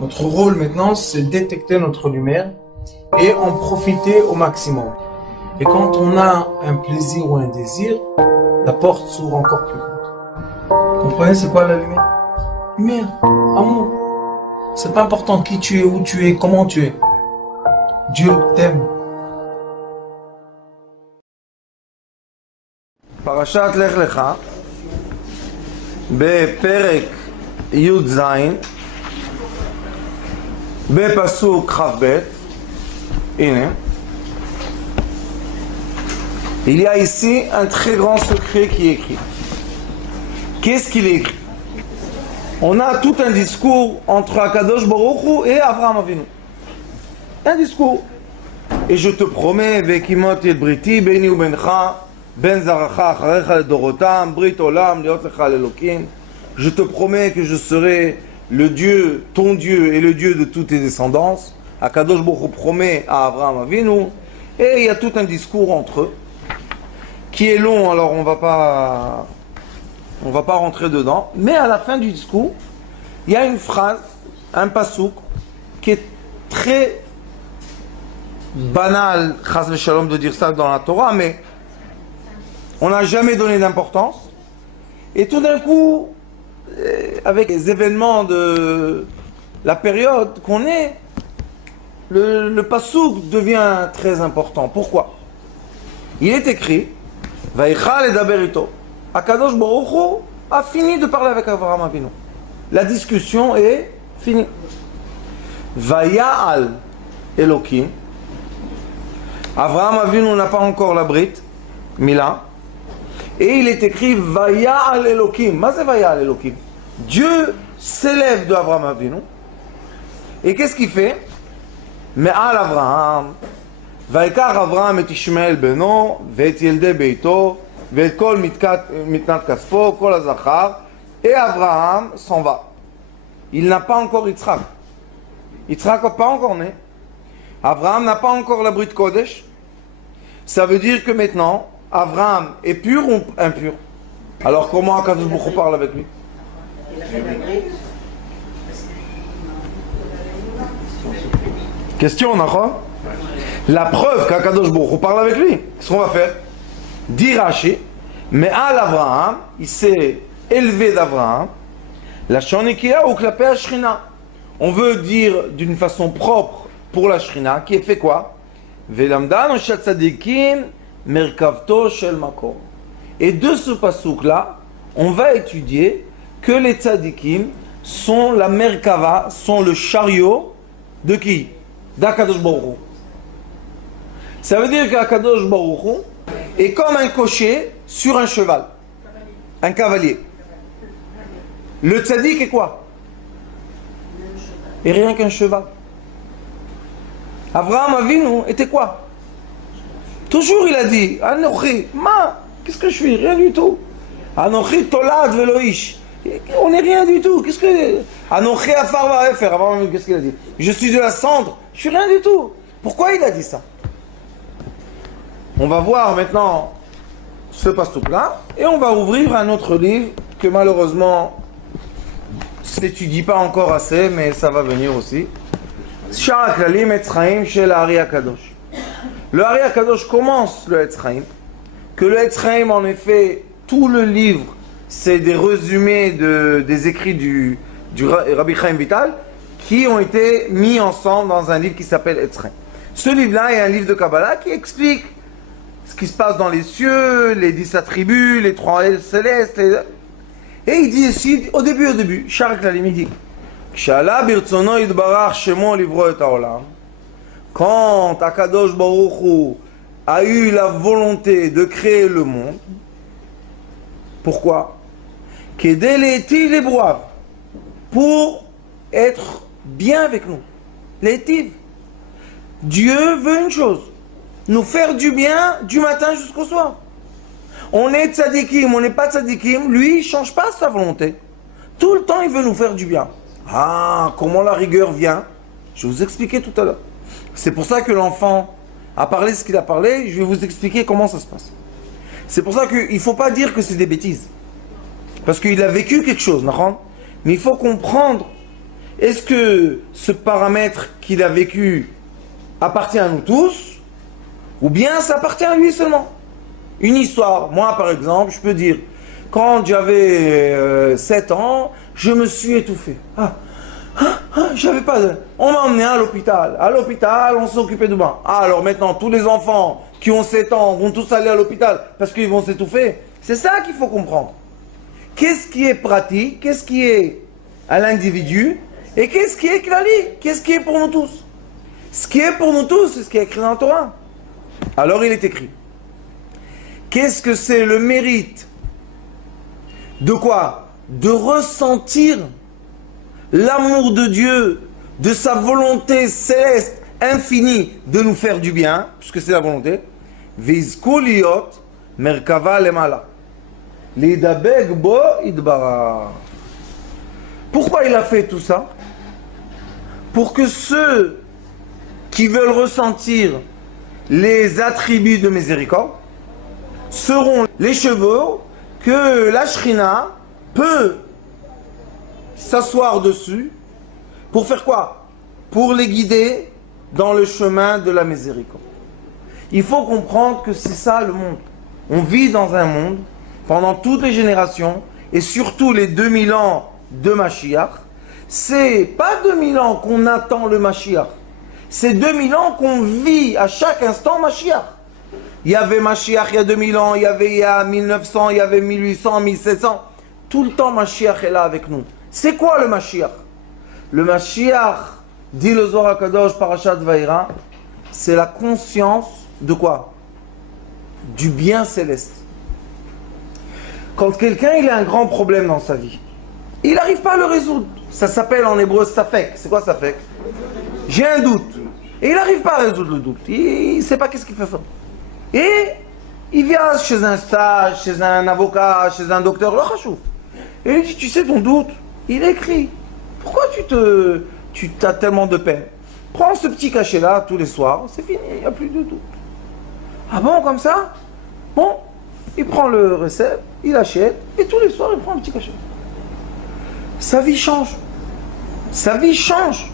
Notre rôle maintenant, c'est détecter notre lumière et en profiter au maximum. Et quand on a un plaisir ou un désir, la porte s'ouvre encore plus grande. Vous comprenez, c'est quoi la lumière? Lumière, amour. C'est pas important qui tu es, où tu es, comment tu es. Dieu t'aime. פרשת לך לך בפרק י"ז בפסוק כ"ב. הנה, il y a ici un très grand secret qui est écrit. Qu'est-ce qu'il est écrit? On a tout un discours entre Akadosh Baruch Hu et Avraham Avinu. Un discours. Et je te promets, Vekimot el Briti, Beni u Bencha, Ben Zaracha, Acharecha Dorotam, Brit Olam, Liot Lecha Elokim. Je te promets que je serai le Dieu, ton Dieu et le Dieu de toutes tes descendances. Akadosh Baruch Hu promet à Avraham Avinu. Et il y a tout un discours entre eux qui est long, alors on va pas rentrer dedans. Mais à la fin du discours, il y a une phrase, un pasouk, qui est très banal, chas v'shalom, de dire ça dans la Torah, mais on n'a jamais donné d'importance. Et tout d'un coup, avec les événements de la période qu'on est, le pasouk devient très important. Pourquoi? Il est écrit, Vaïchal et Daberito. Akadosh Baruch Hu a fini de parler avec Avraham Avinu. La discussion est finie. Vaya'al Elokim. Avraham Avinu n'a pas encore la brite, Mila. Et il est écrit Vaya'al Elokim. Mais c'est Vaya'al Elokim. Dieu s'élève de Avraham Avinu. Et qu'est-ce qu'il fait? Me'al Avraham. Vaikar Avraham et Ishmael beno, ve'et yelde beito, ve'et kol mitnat kaspo, kol azachar. Et Avraham s'en va. Il n'a pas encore Yitzhak. Yitzhak n'est pas encore né. Avraham n'a pas encore la brite Kodesh. Ça veut dire que maintenant, Avraham est pur ou impur? Alors comment Akadosh Baruch Hu parle avec lui? Question, Nachon? La preuve qu'Akadosh Baruch Hu parle avec lui. Qu'est-ce qu'on va faire? Dit Rashi, mais à l'Avraham, il s'est élevé d'Avraham, la Shonikia ou Klapé Ashrina. On veut dire d'une façon propre pour la Shrina, qui est fait quoi? Velamdan Shat Tzadikim Merkavto Shel Makom. Et de ce pasouk-là, on va étudier que les Tzadikim sont la Merkava, sont le chariot de qui? D'Akadosh Baruch Hu. Ça veut dire qu'Akadosh Baruch Hu est comme un cocher sur un cheval, un cavalier. Le tzaddik est quoi? Et rien qu'un cheval. Avraham Avinu était quoi? Toujours il a dit Anochi, qu'est-ce que je suis? Rien du tout. Anochi Tolad Veloish. On n'est rien du tout. Qu'est-ce que. Anochi Afar Vaefer. Avraham Avinu, qu'est-ce qu'il a dit? Je suis de la cendre. Je suis rien du tout. Pourquoi il a dit ça? On va voir maintenant ce pasouk-là et on va ouvrir un autre livre que malheureusement s'étudie pas encore assez, mais ça va venir aussi. Sha'ar Klalim Etz Chaim shel Ari Akadosh. Le Ari Akadosh commence le Etz Chaim, que le Etz Chaim en effet, tout le livre, c'est des résumés des écrits du Rabbi Chaim Vital qui ont été mis ensemble dans un livre qui s'appelle Etz Chaim. Ce livre-là est un livre de Kabbalah qui explique ce qui se passe dans les cieux, les 10 attributs, les 3 ailes célestes. Et il dit ici, au début, Sha'ar Klalim, il dit Kshala birtzono yitbarach shemo livro et haolam. Quand Akadosh Baruch Hu a eu la volonté de créer le monde, pourquoi? Kedei leitiv lebroav, pour être bien avec nous. Leitiv. Dieu veut une chose, nous faire du bien du matin jusqu'au soir. On est tzadikim, on n'est pas tzadikim, lui il ne change pas sa volonté. Tout le temps il veut nous faire du bien. Ah, comment la rigueur vient? Je vais vous expliquer tout à l'heure. C'est pour ça que l'enfant a parlé ce qu'il a parlé, je vais vous expliquer comment ça se passe. C'est pour ça qu'il ne faut pas dire que c'est des bêtises. Parce qu'il a vécu quelque chose, mais il faut comprendre est-ce que ce paramètre qu'il a vécu appartient à nous tous, ou bien ça appartient à lui seulement? Une histoire, moi par exemple, je peux dire, quand j'avais 7 ans, je me suis étouffé. J'avais pas de... On m'a emmené à l'hôpital. À l'hôpital, on s'est occupé de moi. Alors maintenant, tous les enfants qui ont 7 ans vont tous aller à l'hôpital parce qu'ils vont s'étouffer. C'est ça qu'il faut comprendre. Qu'est-ce qui est pratique? Qu'est-ce qui est à l'individu? Et qu'est-ce qui est clali? Qu'est-ce qui est pour nous tous? Ce qui est pour nous tous, c'est ce qui est écrit dans la Torah. Alors il est écrit. Qu'est-ce que c'est le mérite? De quoi? De ressentir l'amour de Dieu, de sa volonté céleste, infinie, de nous faire du bien, puisque c'est la volonté. Vizku liot merkava lemala. Lidabeg bo idbara. Pourquoi il a fait tout ça? Pour que ceux qui veulent ressentir les attributs de miséricorde seront les chevaux que la Shrina peut s'asseoir dessus pour faire quoi? Pour les guider dans le chemin de la miséricorde. Il faut comprendre que c'est ça le monde. On vit dans un monde pendant toutes les générations et surtout les 2000 ans de Mashiach. C'est pas 2000 ans qu'on attend le Mashiach. C'est 2000 ans qu'on vit à chaque instant Mashiach. Il y avait Mashiach il y a 2000 ans, il y a 1900, il y avait 1800, 1700. Tout le temps Mashiach est là avec nous. C'est quoi le Mashiach? Le Mashiach, dit le Zohar HaKadosh, Parashat Vayera, c'est la conscience de quoi? Du bien céleste. Quand quelqu'un il a un grand problème dans sa vie, il n'arrive pas à le résoudre. Ça s'appelle en hébreu safek. C'est quoi safek? J'ai un doute. Et il n'arrive pas à résoudre le doute. Il ne sait pas qu'est-ce qu'il fait faire. Et il vient chez un stage, chez un avocat, chez un docteur, le Khashouf. Et il dit, tu sais ton doute? Il écrit. Pourquoi tu as tellement de peine? Prends ce petit cachet-là tous les soirs, c'est fini, il n'y a plus de doute. Ah bon, comme ça? Bon, il prend le recette, il achète, et tous les soirs, il prend un petit cachet. Sa vie change. Sa vie change.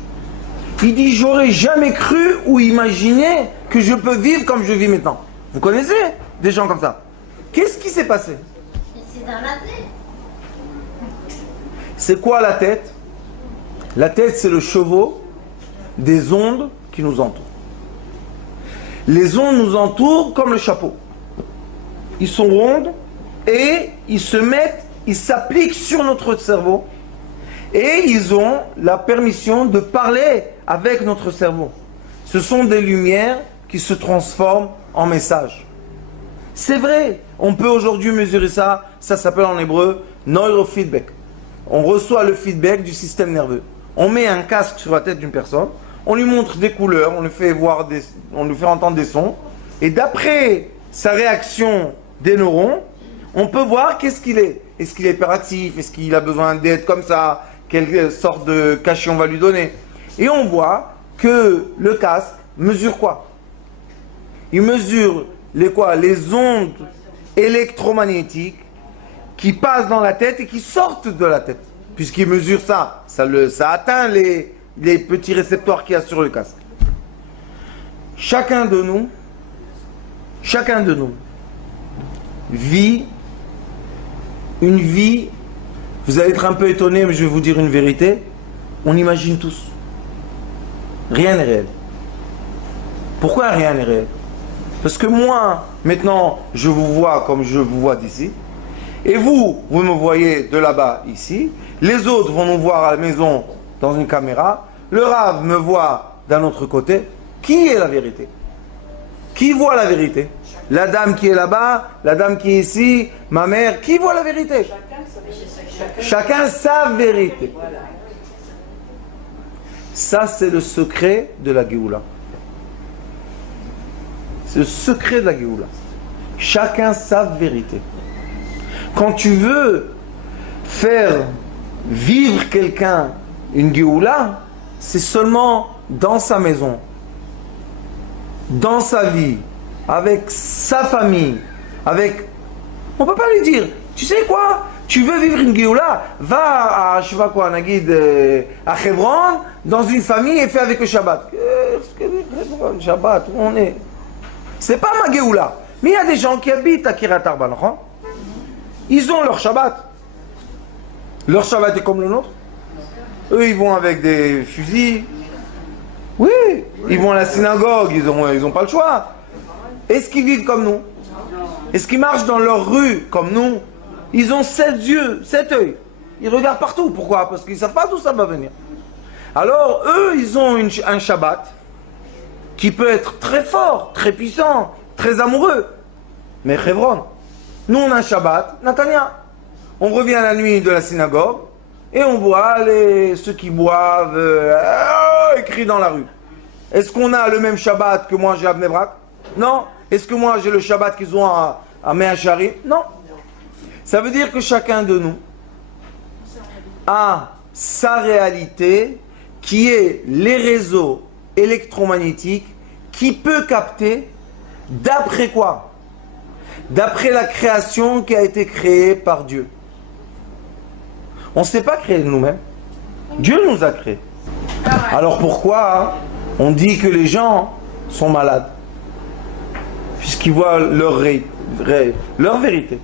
Il dit, j'aurais jamais cru ou imaginé que je peux vivre comme je vis maintenant. Vous connaissez des gens comme ça? Qu'est-ce qui s'est passé? C'est dans la tête. C'est quoi la tête? La tête, c'est le chevaux des ondes qui nous entourent. Les ondes nous entourent comme le chapeau. Ils sont rondes et ils se mettent, ils s'appliquent sur notre cerveau et ils ont la permission de parler avec notre cerveau. Ce sont des lumières qui se transforment en messages. C'est vrai, on peut aujourd'hui mesurer ça, ça s'appelle en hébreu neurofeedback. On reçoit le feedback du système nerveux. On met un casque sur la tête d'une personne, on lui montre des couleurs, on lui fait entendre des sons, et d'après sa réaction des neurones, on peut voir qu'est-ce qu'il est. Est-ce qu'il est hyperactif? Est-ce qu'il a besoin d'être comme ça? Quelle sorte de cachet on va lui donner? Et on voit que le casque mesure quoi? Il mesure les ondes électromagnétiques qui passent dans la tête et qui sortent de la tête. Puisqu'il mesure ça atteint les petits récepteurs qu'il y a sur le casque. Chacun de nous vit une vie, vous allez être un peu étonné, mais je vais vous dire une vérité, on imagine tous. Rien n'est réel. Pourquoi rien n'est réel? Parce que moi, maintenant, je vous vois comme je vous vois d'ici, et vous me voyez de là-bas, ici, les autres vont nous voir à la maison dans une caméra, le Rav me voit d'un autre côté. Qui est la vérité? Qui voit la vérité? La dame qui est là-bas, la dame qui est ici, ma mère, qui voit la vérité? Chacun sa vérité. Ça, c'est le secret de la Géoula. C'est le secret de la Géoula. Chacun sa vérité. Quand tu veux faire vivre quelqu'un une Géoula, c'est seulement dans sa maison, dans sa vie, avec sa famille, avec... On ne peut pas lui dire, tu sais quoi, Tu veux vivre une Géoula, va à, je sais pas quoi, Nagid, à Hebron, dans une famille et fais avec le Shabbat. Qu'est-ce que le Shabbat, où on est? C'est pas ma Géoula. Mais il y a des gens qui habitent à Kiryat Arba, non? Ils ont leur Shabbat. Leur Shabbat est comme le nôtre. Eux, ils vont avec des fusils. Oui, ils vont à la synagogue, ils ont pas le choix. Est-ce qu'ils vivent comme nous? Est-ce qu'ils marchent dans leur rue comme nous? Ils ont 7 yeux, 7 œils. Ils regardent partout. Pourquoi? Parce qu'ils ne savent pas d'où ça va venir. Alors, eux, ils ont un Shabbat qui peut être très fort, très puissant, très amoureux. Mais Hebron, nous, on a un Shabbat, Natania. On revient à la nuit de la synagogue et on voit ceux qui boivent écrits dans la rue. Est-ce qu'on a le même Shabbat que moi j'ai à Bnei Brak? Non. Est-ce que moi j'ai le Shabbat qu'ils ont à Mea Shearim? Non. Ça veut dire que chacun de nous a sa réalité qui est les réseaux électromagnétiques qui peut capter d'après quoi? D'après la création qui a été créée par Dieu. On ne s'est pas créé nous-mêmes. Dieu nous a créés. Alors pourquoi on dit que les gens sont malades? Puisqu'ils voient leur vérité.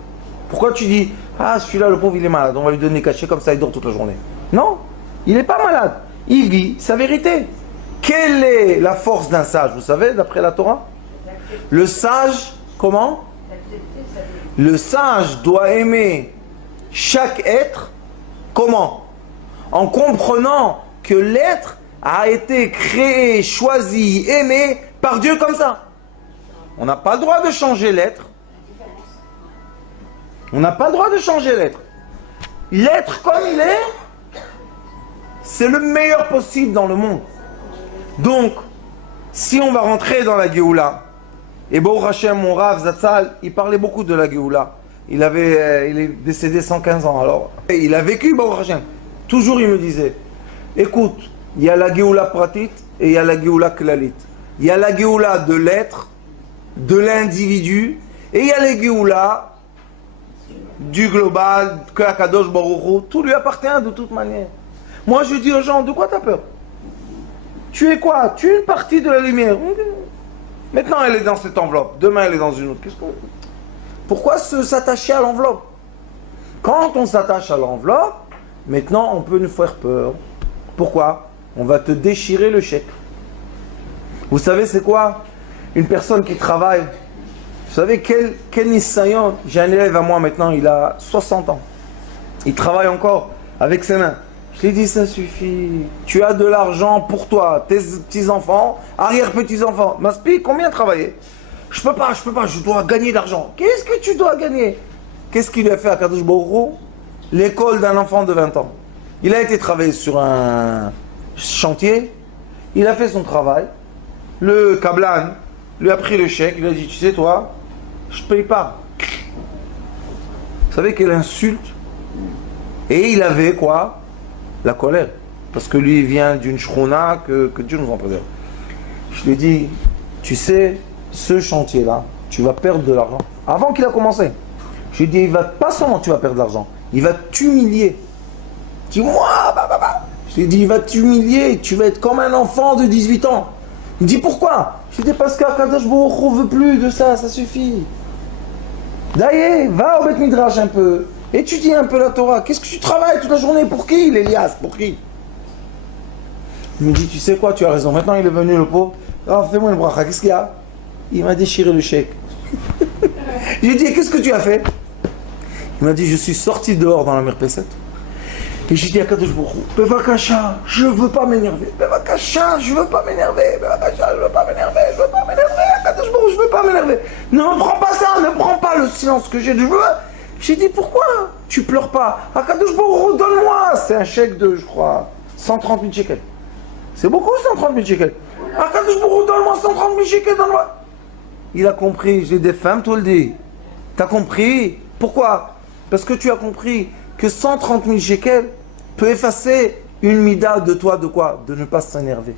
Pourquoi tu dis, ah celui-là le pauvre il est malade, on va lui donner cachet comme ça il dort toute la journée? Non, il n'est pas malade. Il vit sa vérité. Quelle est la force d'un sage? Vous savez, d'après la Torah? Le sage, comment? Le sage doit aimer chaque être. Comment? En comprenant que l'être a été créé, choisi, aimé par Dieu comme ça. On n'a pas le droit de changer l'être. On n'a pas le droit de changer l'être. L'être comme il est, c'est le meilleur possible dans le monde. Donc, si on va rentrer dans la Géoula, et Baruch Hashem, mon Rav Zatzal, il parlait beaucoup de la Géoula. Il est décédé 115 ans, alors il a vécu Baruch Hashem. Toujours il me disait, écoute, il y a la Géoula pratit et il y a la Géoula klalit. Il y a la Géoula de l'être, de l'individu, et il y a la Géoula du global, que Akadosh Baruch Hu, tout lui appartient de toute manière. Moi je dis aux gens, de quoi tu as peur? Tu es quoi? Tu es une partie de la lumière. Maintenant elle est dans cette enveloppe, demain elle est dans une autre. Pourquoi s'attacher à l'enveloppe? Quand on s'attache à l'enveloppe, maintenant on peut nous faire peur. Pourquoi? On va te déchirer le chèque. Vous savez c'est quoi? Une personne qui travaille. Vous savez quel nisayon? J'ai un élève à moi maintenant, il a 60 ans. Il travaille encore avec ses mains. Je lui ai dit ça suffit. Tu as de l'argent pour toi, tes petits-enfants, arrière-petits-enfants. Maspi, combien travailler? Je peux pas, je dois gagner de l'argent. Qu'est-ce que tu dois gagner? Qu'est-ce qu'il lui a fait à Kadosh Baruch Hu? L'école d'un enfant de 20 ans. Il a été travailler sur un chantier, il a fait son travail, le Kablan lui a pris le chèque, il a dit, tu sais toi, je ne paye pas. Vous savez quelle insulte? Et il avait quoi? La colère. Parce que lui il vient d'une shrona que Dieu nous en préserve. Je lui ai dit, tu sais, ce chantier-là, tu vas perdre de l'argent. Avant qu'il a commencé. Je lui ai dit, pas seulement tu vas perdre de l'argent, il va t'humilier. Tu dis, moi, Je lui ai dit, il va t'humilier, tu vas être comme un enfant de 18 ans. Il me dit, pourquoi? Je lui ai dit, parce qu'Akadosh Baruch Hu ne veut plus de ça, ça suffit. D'ailleurs, va au Beth Midrash un peu, étudie un peu la Torah. Qu'est-ce que tu travailles toute la journée? Pour qui, l'Elias? Pour qui? Il me dit, tu sais quoi, tu as raison. Maintenant, il est venu, le pauvre. Ah, fais-moi une bracha. Qu'est-ce qu'il y a? Il m'a déchiré le chèque. Je lui ai dit, qu'est-ce que tu as fait? Il m'a dit, je suis sorti dehors dans la Merpesset. Et j'ai dit à Kadosh Baruch Hu, Bevakasha, je ne veux pas m'énerver. Bevakasha, je ne veux pas m'énerver. Bevakasha, je ne veux pas m'énerver. Je ne veux pas m'énerver. Kadosh Baruch Hu, je ne veux pas m'énerver. Ne prends pas ça, ne prends pas le silence que j'ai de jouer. J'ai dit, pourquoi tu pleures pas? Kadosh Baruch Hu, donne-moi. C'est un chèque de, je crois, 130 000 shekels. C'est beaucoup 130 000 shekels. Kadosh Baruch Hu, donne-moi 130 000 shekels, donne-moi. Il a compris, j'ai des femmes, toi le dis. T'as compris? Pourquoi? Parce que tu as compris que 130 000 shekels peut effacer une mida de toi, de quoi? De ne pas s'énerver.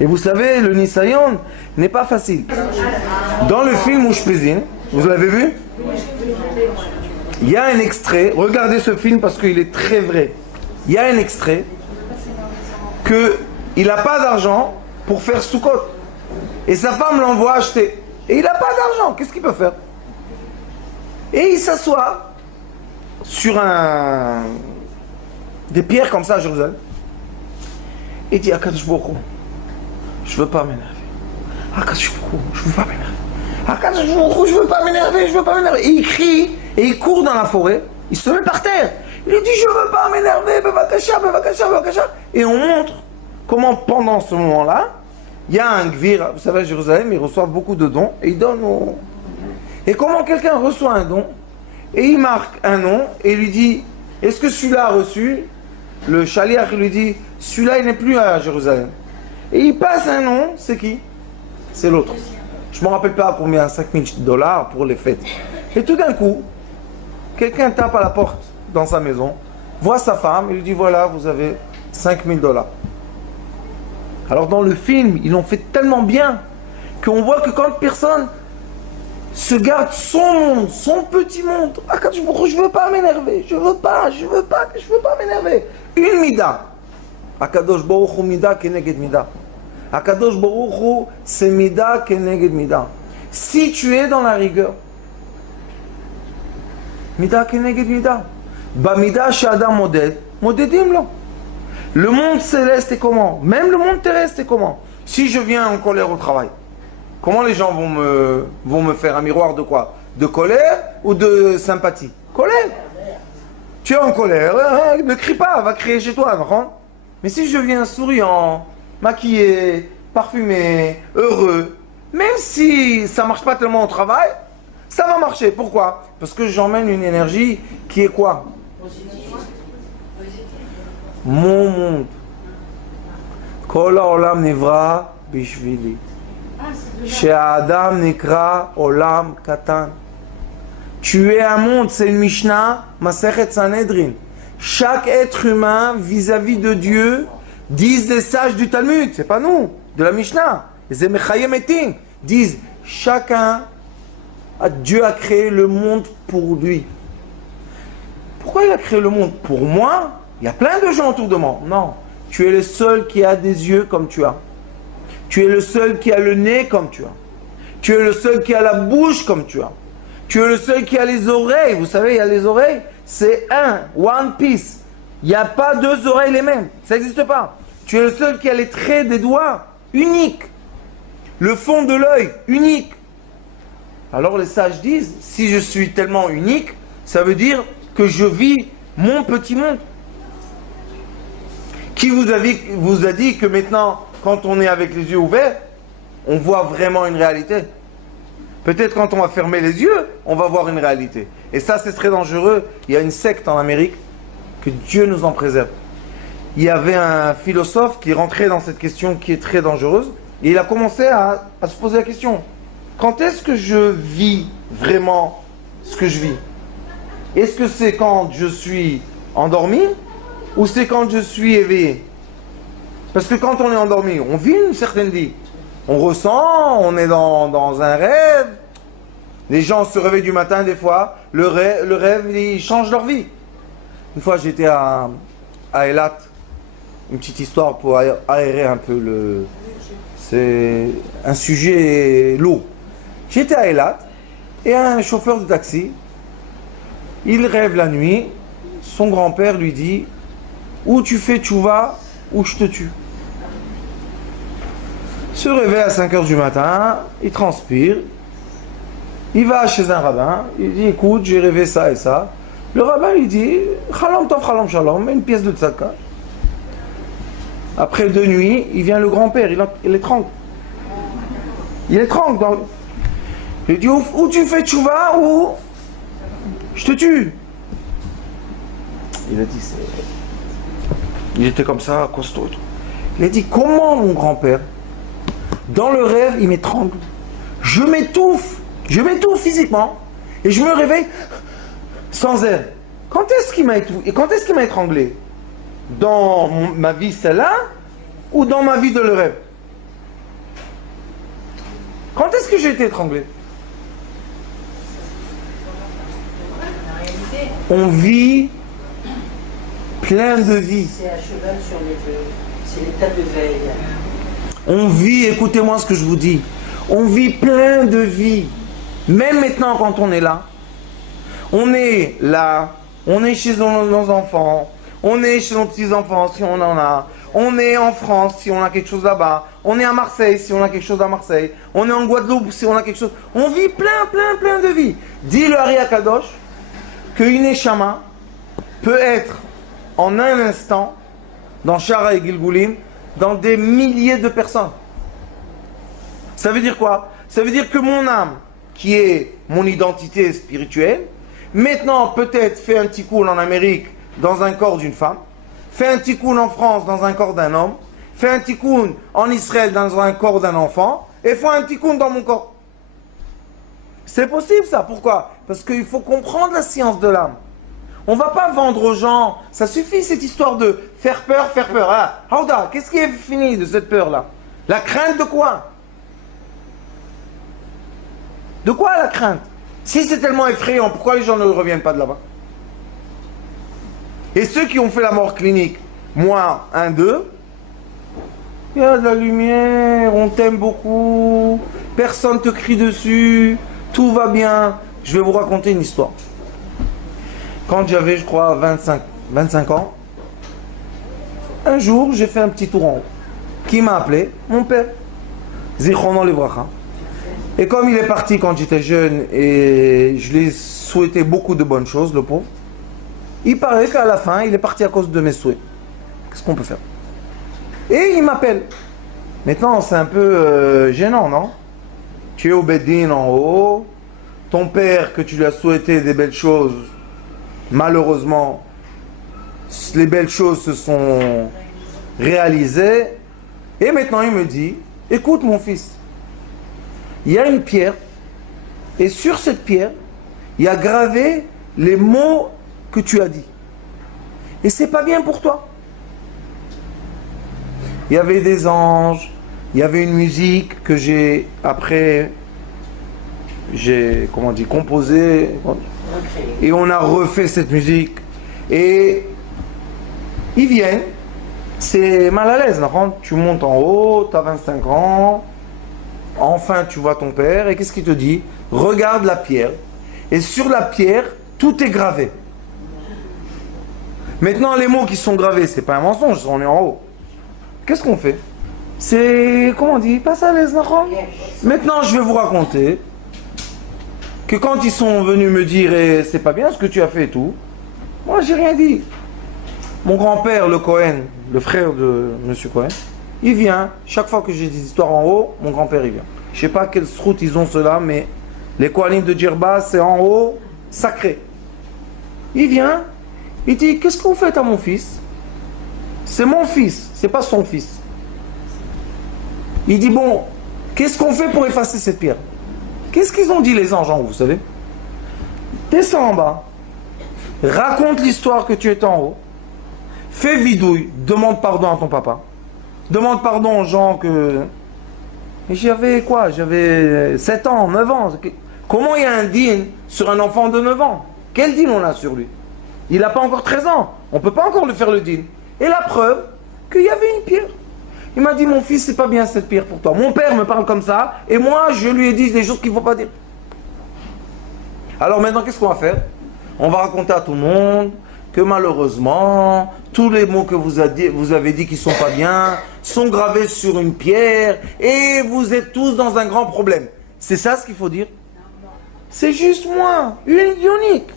Et vous savez, le Nisayon n'est pas facile. Dans le film Ushpezin, Vous l'avez vu? Il y a un extrait, regardez ce film parce qu'il est très vrai. Il y a un extrait qu'il n'a pas d'argent pour faire Soukot. Et sa femme l'envoie acheter. Et il n'a pas d'argent, qu'est-ce qu'il peut faire? Et il s'assoit sur des pierres comme ça à Jérusalem. Et dit, Akadosh Baruch Hu, je veux pas m'énerver. Akadosh Baruch Hu, je veux pas m'énerver. Akadosh Baruch Hu, je veux pas m'énerver, je veux pas m'énerver. Et il crie, et il court dans la forêt, il se met par terre. Il lui dit, je veux pas m'énerver, bevakasha, bevakasha, bevakasha. Et on montre comment pendant ce moment-là, il y a un gvir, vous savez à Jérusalem, ils reçoivent beaucoup de dons, et ils donnent aux... Et comment quelqu'un reçoit un don, et il marque un nom, et il lui dit, est-ce que celui-là a reçu? Le chaliach lui dit, celui-là il n'est plus à Jérusalem. Et il passe un nom, c'est qui? C'est l'autre. Je ne me rappelle pas combien, $5 000 pour les fêtes. Et tout d'un coup, quelqu'un tape à la porte dans sa maison, voit sa femme, et lui dit, voilà, vous avez $5 000. Alors dans le film, ils l'ont fait tellement bien, qu'on voit que quand personne se garde son monde, son petit monde, je veux pas m'énerver, je veux pas m'énerver. Une mida. Akadosh Baruch Hu mida keneged mida. Akadosh Baruch Hu c'est mida keneged mida. Si tu es dans la rigueur, mida keneged mida. Bamida shadam moded, modedim lo. Le monde céleste est comment? Même le monde terrestre est comment? Si je viens en colère au travail, comment les gens vont me faire un miroir de quoi? De colère ou de sympathie? Colère. Tu es en colère, ne crie pas, va crier chez toi, non? Mais si je viens souriant, maquillé, parfumé, heureux, même si ça ne marche pas tellement au travail, ça va marcher. Pourquoi? Parce que j'emmène une énergie qui est quoi? Mon monde. Kol haolam nivra bishvili. She'adam nikra olam katan. Tu es un monde, c'est une Mishnah, Masechet Sanhedrin. Chaque être humain vis-à-vis de Dieu, disent les sages du Talmud, c'est pas nous, de la Mishnah, les Emechayem Etim, disent chacun, Dieu a créé le monde pour lui. Pourquoi il a créé le monde? Pour moi? Il y a plein de gens autour de moi. Non, tu es le seul qui a des yeux comme tu as. Tu es le seul qui a le nez comme tu as. Tu es le seul qui a la bouche comme tu as. Tu es le seul qui a les oreilles. Vous savez, il y a les oreilles, c'est one piece. Il n'y a pas deux oreilles les mêmes. Ça n'existe pas. Tu es le seul qui a les traits des doigts, unique. Le fond de l'œil, unique. Alors les sages disent, si je suis tellement unique, ça veut dire que je vis mon petit monde. Qui vous a dit que maintenant, quand on est avec les yeux ouverts, on voit vraiment une réalité? Peut-être quand on va fermer les yeux, on va voir une réalité. Et ça, c'est très dangereux. Il y a une secte en Amérique, que Dieu nous en préserve. Il y avait un philosophe qui rentrait dans cette question qui est très dangereuse, et il a commencé à se poser la question. Quand est-ce que je vis vraiment ce que je vis? Est-ce que c'est quand je suis endormi, ou c'est quand je suis éveillé? Parce que quand on est endormi, on vit une certaine vie. On ressent, on est dans un rêve. Les gens se réveillent du matin des fois. Le rêve, il change leur vie. Une fois, j'étais à Eilat. Une petite histoire pour aérer un peu le... C'est un sujet lourd. J'étais à Eilat et un chauffeur de taxi, il rêve la nuit. Son grand-père lui dit, ou tu fais tchouva, ou je te tue. Se réveille à 5 h du matin, il transpire, il va chez un rabbin, il dit écoute, j'ai rêvé ça et ça. Le rabbin lui dit Chalam tov, chalam shalom, mets une pièce de tzaka. Après 2 nuits, il vient le grand-père, il étrangle. Il étrangle. Il dit ou tu fais tchouva ou je te tue. Il a dit il était comme ça, costaud. Il a dit comment mon grand-père? Dans le rêve, il m'étrangle. Je m'étouffe physiquement. Et je me réveille sans air. Quand est-ce qu'il m'a étouffé? Et quand est-ce qu'il m'a étranglé? Dans ma vie celle-là ou dans ma vie de le rêve? Quand est-ce que j'ai été étranglé? On vit plein de vie. C'est à cheval sur les deux. C'est l'état de veille. On vit, écoutez-moi ce que je vous dis, on vit plein de vie. Même maintenant quand on est là, on est là, on est chez nos enfants, on est chez nos petits-enfants si on en a, on est en France si on a quelque chose là-bas, on est à Marseille si on a quelque chose à Marseille, on est en Guadeloupe si on a quelque chose. On vit plein de vie. Dit le Hari Akadosh qu'une Neshama peut être en un instant dans Shara et Gilgulim dans des milliers de personnes. Ça veut dire quoi? Ça veut dire que mon âme, qui est mon identité spirituelle, maintenant peut-être fait un tikkun en Amérique dans un corps d'une femme, fait un tikkun en France dans un corps d'un homme, fait un tikkun en Israël dans un corps d'un enfant, et fait un tikkun dans mon corps. C'est possible ça. Pourquoi? Parce qu'il faut comprendre la science de l'âme. On ne va pas vendre aux gens, ça suffit cette histoire de faire peur. Ah, Hauda, qu'est-ce qui est fini de cette peur-là? La crainte de quoi? De quoi la crainte? Si c'est tellement effrayant, pourquoi les gens ne reviennent pas de là-bas? Et ceux qui ont fait la mort clinique, moi, un d'eux, il y a de la lumière, on t'aime beaucoup, personne ne te crie dessus, tout va bien. Je vais vous raconter une histoire. Quand j'avais, je crois, 25 ans, un jour, j'ai fait un petit tour en haut. Qui m'a appelé? Mon père. Zichrono Livracha. Et comme il est parti quand j'étais jeune et je lui ai souhaité beaucoup de bonnes choses, le pauvre, il paraît qu'à la fin, il est parti à cause de mes souhaits. Qu'est-ce qu'on peut faire? Et il m'appelle. Maintenant, c'est un peu gênant, non? Tu es au Beddin en haut, ton père que tu lui as souhaité des belles choses, malheureusement, les belles choses se sont réalisées. Et maintenant, il me dit, écoute mon fils, il y a une pierre, et sur cette pierre, il y a gravé les mots que tu as dit. Et c'est pas bien pour toi. Il y avait des anges, il y avait une musique que j'ai, après, composée, et on a refait cette musique. Et ils viennent, c'est mal à l'aise, tu montes en haut, tu as 25 ans, enfin tu vois ton père, et qu'est-ce qu'il te dit? Regarde la pierre, et sur la pierre, tout est gravé. Maintenant, les mots qui sont gravés, c'est pas un mensonge, on est en haut. Qu'est-ce qu'on fait? C'est, comment on dit? Pas à l'aise, maintenant, je vais vous raconter que quand ils sont venus me dire eh, c'est pas bien ce que tu as fait et tout, moi j'ai rien dit. Mon grand-père, le Cohen, le frère de Monsieur Cohen, il vient, chaque fois que j'ai des histoires en haut, mon grand-père il vient. Je sais pas quelle route ils ont cela, mais les Kohanim de Djerba, c'est en haut, sacré. Il vient, il dit, qu'est-ce que vous faites à mon fils? C'est mon fils, c'est pas son fils. Il dit, bon, qu'est-ce qu'on fait pour effacer cette pierre? Qu'est-ce qu'ils ont dit les anges en haut, vous savez? Descends en bas, raconte l'histoire que tu es en haut, fais vidouille, demande pardon à ton papa, demande pardon aux gens que... Et j'avais quoi? J'avais 7 ans, 9 ans. Comment il y a un dîn sur un enfant de 9 ans? Quel dîn on a sur lui? Il n'a pas encore 13 ans, on ne peut pas encore lui faire le dîn. Et la preuve qu'il y avait une pierre. Il m'a dit, mon fils, c'est pas bien cette pierre pour toi. Mon père me parle comme ça, et moi, je lui ai dit des choses qu'il ne faut pas dire. Alors maintenant, qu'est-ce qu'on va faire? On va raconter à tout le monde que malheureusement, tous les mots que vous avez dit qui ne sont pas bien, sont gravés sur une pierre, et vous êtes tous dans un grand problème. C'est ça ce qu'il faut dire? C'est juste moi, unique.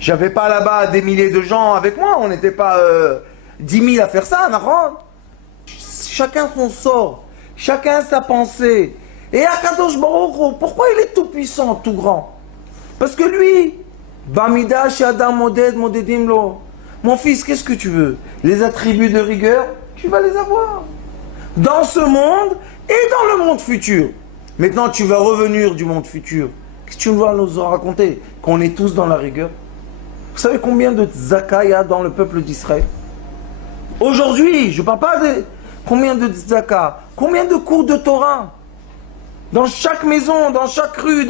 J'avais pas là-bas des milliers de gens avec moi, on n'était pas 10 000 à faire ça, Nahon. Chacun son sort, chacun sa pensée. Et Akadosh Baruch Hu, pourquoi il est tout puissant, tout grand? Parce que lui, Bamida Shadam Moded Modedim Lo. Mon fils, qu'est-ce que tu veux? Les attributs de rigueur, tu vas les avoir. Dans ce monde et dans le monde futur. Maintenant, tu vas revenir du monde futur. Qu'est-ce que tu vas nous en raconter? Qu'on est tous dans la rigueur. Vous savez combien de tzaka il y a dans le peuple d'Israël? Aujourd'hui, je ne parle pas de combien de tzaka, combien de cours de Torah. Dans chaque maison, dans chaque rue,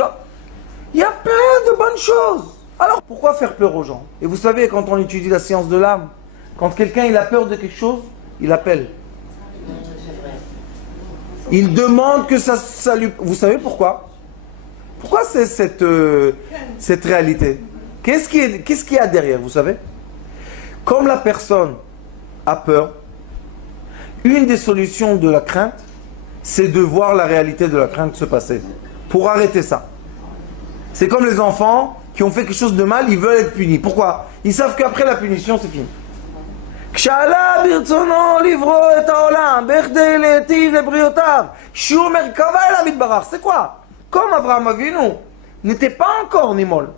il y a plein de bonnes choses. Alors pourquoi faire peur aux gens? Et vous savez, quand on étudie la science de l'âme, quand quelqu'un il a peur de quelque chose, il appelle. Il demande que ça lui... Vous savez pourquoi? Pourquoi c'est cette réalité? Qu'est-ce qu'il y a derrière, vous savez? Comme la personne a peur, une des solutions de la crainte, c'est de voir la réalité de la crainte se passer. Pour arrêter ça. C'est comme les enfants qui ont fait quelque chose de mal, ils veulent être punis. Pourquoi? Ils savent qu'après la punition, c'est fini. C'est quoi? Comme Abraham Avinu n'était pas encore Nimol.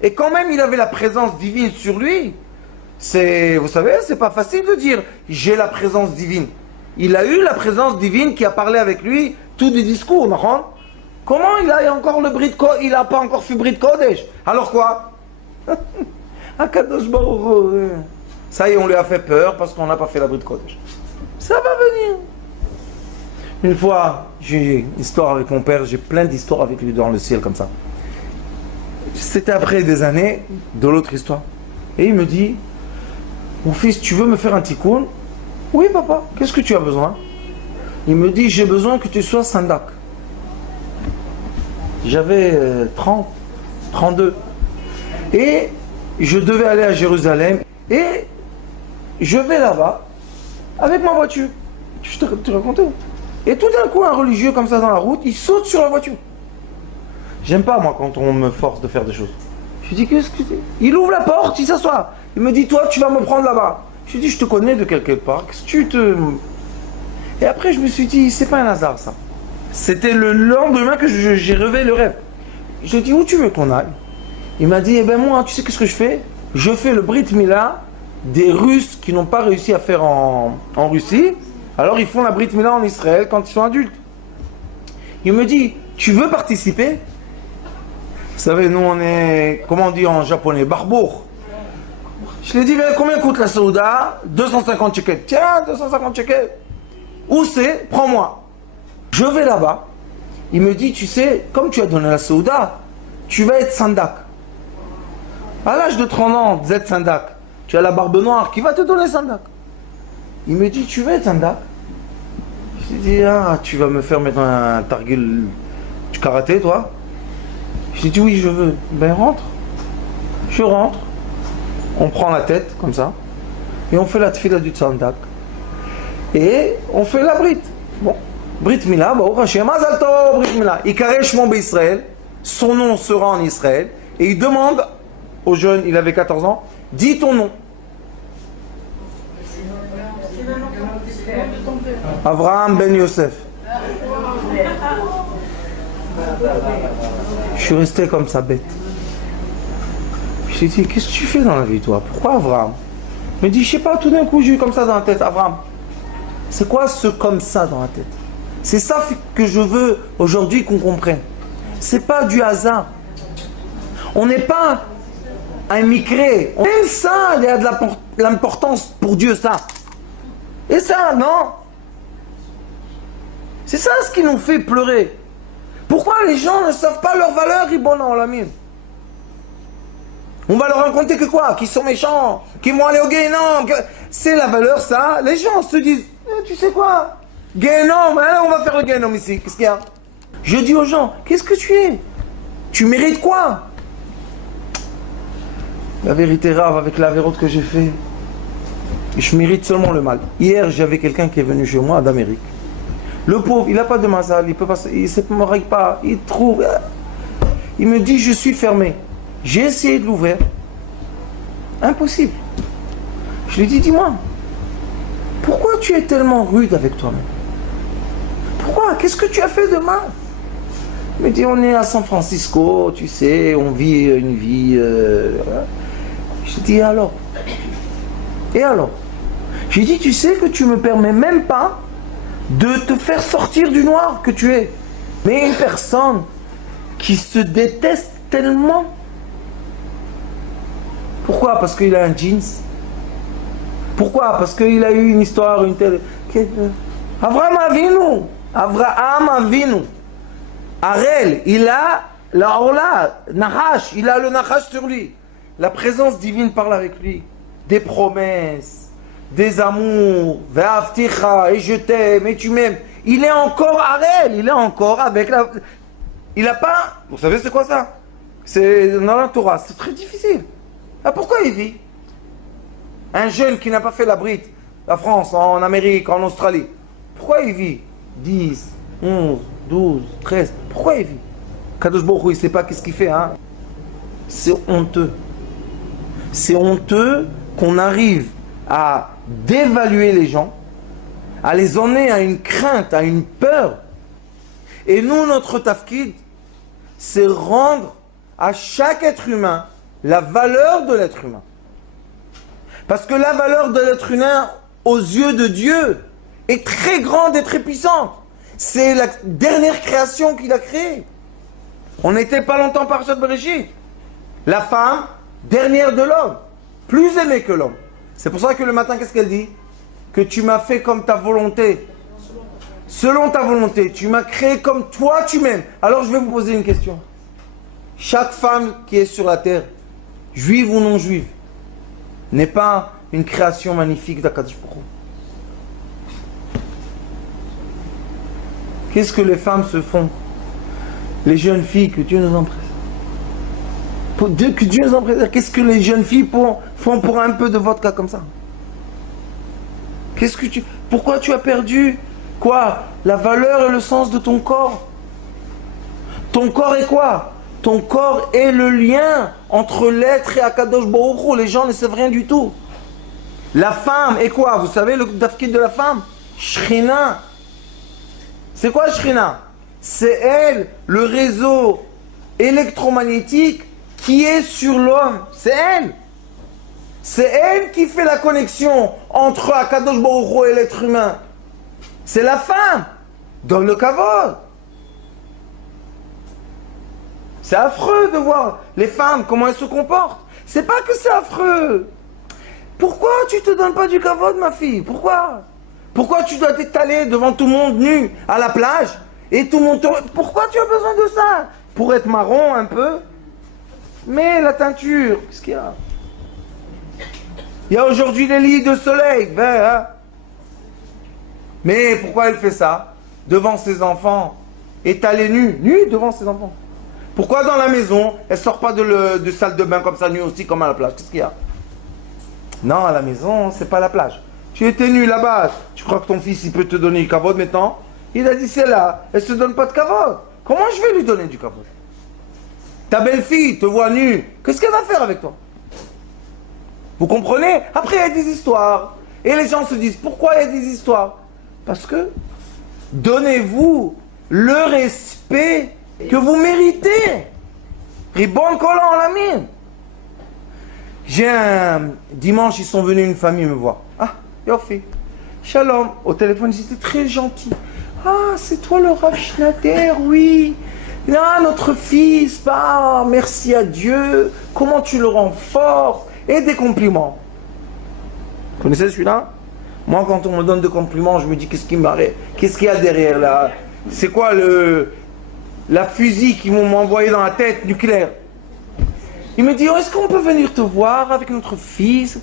Et quand même, il avait la présence divine sur lui. Vous savez, c'est pas facile de dire j'ai la présence divine. Il a eu la présence divine qui a parlé avec lui tout du discours, non? Comment il a encore le brit de Kodesh? Il n'a pas encore fait brit de Kodesh. Alors quoi? Akadosh Baruch Hu. Ça y est, on lui a fait peur parce qu'on n'a pas fait la brit de Kodesh. Ça va venir. Une fois, j'ai une histoire avec mon père, j'ai plein d'histoires avec lui dans le ciel comme ça. C'était après des années de l'autre histoire. Et il me dit, mon fils, tu veux me faire un tikkun? Oui papa, qu'est-ce que tu as besoin? Il me dit, j'ai besoin que tu sois sandak. J'avais 30, 32. Et je devais aller à Jérusalem. Et je vais là-bas avec ma voiture. Je te racontais. Et tout d'un coup, un religieux comme ça dans la route, il saute sur la voiture. J'aime pas, moi, quand on me force de faire des choses. Je lui dis, qu'est-ce que c'est? Il ouvre la porte, il s'assoit. Il me dit, toi, tu vas me prendre là-bas. Je lui dis, je te connais de quelque part. Qu'est-ce que tu te... Et après, je me suis dit, c'est pas un hasard, ça. C'était le lendemain que j'ai rêvé le rêve. Je lui ai dit, où tu veux qu'on aille? Il m'a dit, eh ben moi, tu sais qu'est-ce que je fais? Je fais le Brit Mila des Russes qui n'ont pas réussi à faire en Russie. Alors ils font la Brit Mila en Israël quand ils sont adultes. Il me dit, tu veux participer? Vous savez, nous on est, comment on dit en japonais, barbour. Je lui ai dit, mais combien coûte la Souda? 250 shekels. Tiens, 250 shekels. Où c'est? Prends-moi. Je vais là-bas. Il me dit, tu sais, comme tu as donné la Souda, tu vas être sandak. À l'âge de 30 ans, vous êtes sandak. Tu as la barbe noire, qui va te donner sandak? Il me dit, tu veux être sandak? Je lui dis, ah, tu vas me faire mettre un targul du karaté, toi? Je lui dis, oui, je veux. Ben, rentre. Je rentre. On prend la tête, comme ça. Et on fait la tfila du sandak. Et on fait la brite. Bon. Brit Mila, Baruch Hashem, Mazal Tov, Brit Mila. Il caresse mon Israël. Son nom sera en Israël. Et il demande au jeune, il avait 14 ans, dis ton nom. Avraham ben Yosef. Je suis resté comme ça, bête. Je lui ai dit, qu'est-ce que tu fais dans la vie, toi? Pourquoi Avraham? Il me dit, je sais pas, tout d'un coup, j'ai eu comme ça dans la tête, Avraham. C'est quoi ce comme ça dans la tête? C'est ça que je veux aujourd'hui qu'on comprenne. C'est pas du hasard. On n'est pas un micré. Même ça, il y a de l'importance pour Dieu, ça. Et ça, non. C'est ça ce qui nous fait pleurer. Pourquoi les gens ne savent pas leur valeur, Ribon Olamim? On va leur raconter que quoi? Qu'ils sont méchants, qu'ils vont aller au Guénom. C'est la valeur, ça. Les gens se disent, tu sais quoi? Guénom, on va faire le Guénom ici. Qu'est-ce qu'il y a? Je dis aux gens, qu'est-ce que tu es? Tu mérites quoi? La vérité rare avec la vérote que j'ai fait, je mérite seulement le mal. Hier, j'avais quelqu'un qui est venu chez moi d'Amérique. Le pauvre, il n'a pas de mazal, il peut pas, il ne me règle pas, il trouve. Il me dit, je suis fermé. J'ai essayé de l'ouvrir. Impossible. Je lui dis, dis-moi, pourquoi tu es tellement rude avec toi-même? Pourquoi? Qu'est-ce que tu as fait de mal? Il me dit, on est à San Francisco, tu sais, on vit une vie... Je dis, alors? Et alors? J'ai dit, tu sais que tu me permets même pas de te faire sortir du noir que tu es. Mais une personne qui se déteste tellement. Pourquoi? Parce qu'il a un jeans. Pourquoi? Parce qu'il a eu une histoire, une telle... Avraham Avinu. Avraham Avinu. Arel, il a Alors là, Nahash, il a le Nahash sur lui. La présence divine parle avec lui. Des promesses, des amours, Ve'afticha, et je t'aime, et tu m'aimes. Il est encore à Arel, il est encore avec la... Il n'a pas... Vous savez c'est quoi ça? C'est dans la Torah, c'est très difficile. Ah, pourquoi il vit? Un jeune qui n'a pas fait la brite, la France, en Amérique, en Australie, pourquoi il vit 10, 11, 12, 13, pourquoi il vit? Kadosh Baruch Hu, il ne sait pas qu'est-ce qu'il fait, hein? C'est honteux. C'est honteux qu'on arrive à dévaluer les gens, à les emmener à une crainte, à une peur. Et nous, notre tafkid, c'est rendre à chaque être humain la valeur de l'être humain. Parce que la valeur de l'être humain, aux yeux de Dieu, est très grande et très puissante. C'est la dernière création qu'il a créée. On n'était pas longtemps par Parashat Bereshit. La femme, dernière de l'homme, plus aimée que l'homme. C'est pour ça que le matin, qu'est-ce qu'elle dit? Que tu m'as fait comme ta volonté. Selon ta volonté, tu m'as créé comme toi tu m'aimes. Alors je vais vous poser une question. Chaque femme qui est sur la terre, juive ou non juive, n'est pas une création magnifique d'Akadosh Baruch Hu. Qu'est-ce que les femmes se font? Les jeunes filles, que Dieu nous en préserve. Que Dieu nous en préserve. Qu'est-ce que les jeunes filles font pour un peu de vodka comme ça? Pourquoi tu as perdu quoi? La valeur et le sens de ton corps. Ton corps est quoi? Ton corps est le lien entre l'être et Akadosh Baruch Hu. Les gens ne savent rien du tout. La femme est quoi? Vous savez le tafkid de la femme? Shrina. C'est quoi Shrina? C'est elle, le réseau électromagnétique qui est sur l'homme. C'est elle. C'est elle qui fait la connexion entre Akadosh Baruch Hu et l'être humain. C'est la femme. Donne le kavod. C'est affreux de voir les femmes, comment elles se comportent. C'est pas que c'est affreux. Pourquoi tu te donnes pas du kavod, ma fille? Pourquoi? Pourquoi tu dois t'étaler devant tout le monde nu à la plage et tout le monde te... Pourquoi tu as besoin de ça? Pour être marron un peu? Mais la teinture, qu'est-ce qu'il y a? Il y a aujourd'hui les lits de soleil. Ben, hein? Mais pourquoi elle fait ça? Devant ses enfants, étalée nue devant ses enfants. Pourquoi dans la maison, elle ne sort pas de salle de bain comme ça, nue aussi, comme à la plage? Qu'est-ce qu'il y a? Non, à la maison, c'est pas la plage. Tu étais nu là-bas, tu crois que ton fils, il peut te donner du kavod maintenant? Il a dit, c'est là, elle ne se donne pas de kavod. Comment je vais lui donner du kavod? Ta belle-fille te voit nue, qu'est-ce qu'elle va faire avec toi? Vous comprenez? Après, il y a des histoires. Et les gens se disent, pourquoi il y a des histoires? Parce que, donnez-vous le respect que vous méritez. Ribon collant la mine. J'ai un dimanche, ils sont venus une famille me voir. Ah, Yofi. Shalom. Au téléphone, ils étaient très gentils. Ah, c'est toi le Rav Schneider, oui. Ah, notre fils. Ah, merci à Dieu. Comment tu le renforces? Et des compliments. Vous connaissez celui-là? Moi, quand on me donne des compliments, je me dis, qu'est-ce qu'il y a derrière là? C'est quoi la fusil qu'ils vont m'envoyer dans la tête nucléaire? Il me dit, oh, est-ce qu'on peut venir te voir avec notre fils?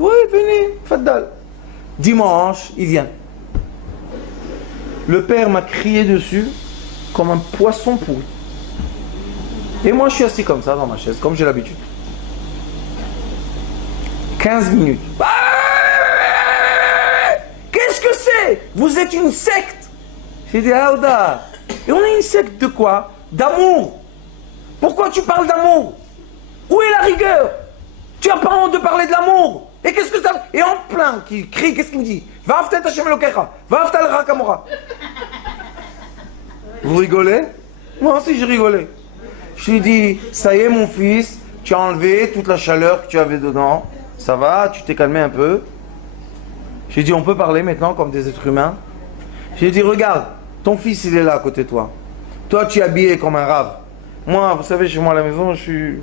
Oui, venez, faddal. Dimanche, il vient. Le père m'a crié dessus comme un poisson pourri. Et moi, je suis assis comme ça dans ma chaise, comme j'ai l'habitude. 15 minutes. Qu'est-ce que c'est? Vous êtes une secte. J'ai dit, Aouda. Et on est une secte de quoi? D'amour. Pourquoi tu parles d'amour? Où est la rigueur? Tu n'as pas honte de parler de l'amour? Et qu'est-ce que ça... Et en plein, qui crie, qu'est-ce qu'il me dit? Va'afta et Hashem Elokecha, va'afta l'Ra Kamora. Vous rigolez? Moi aussi je rigolais. Je lui dis, ça y est mon fils, tu as enlevé toute la chaleur que tu avais dedans. Ça va, tu t'es calmé un peu. J'ai dit, on peut parler maintenant comme des êtres humains. J'ai dit, regarde, ton fils il est là à côté de toi. Toi tu es habillé comme un rave. Moi, vous savez, chez moi à la maison, je suis...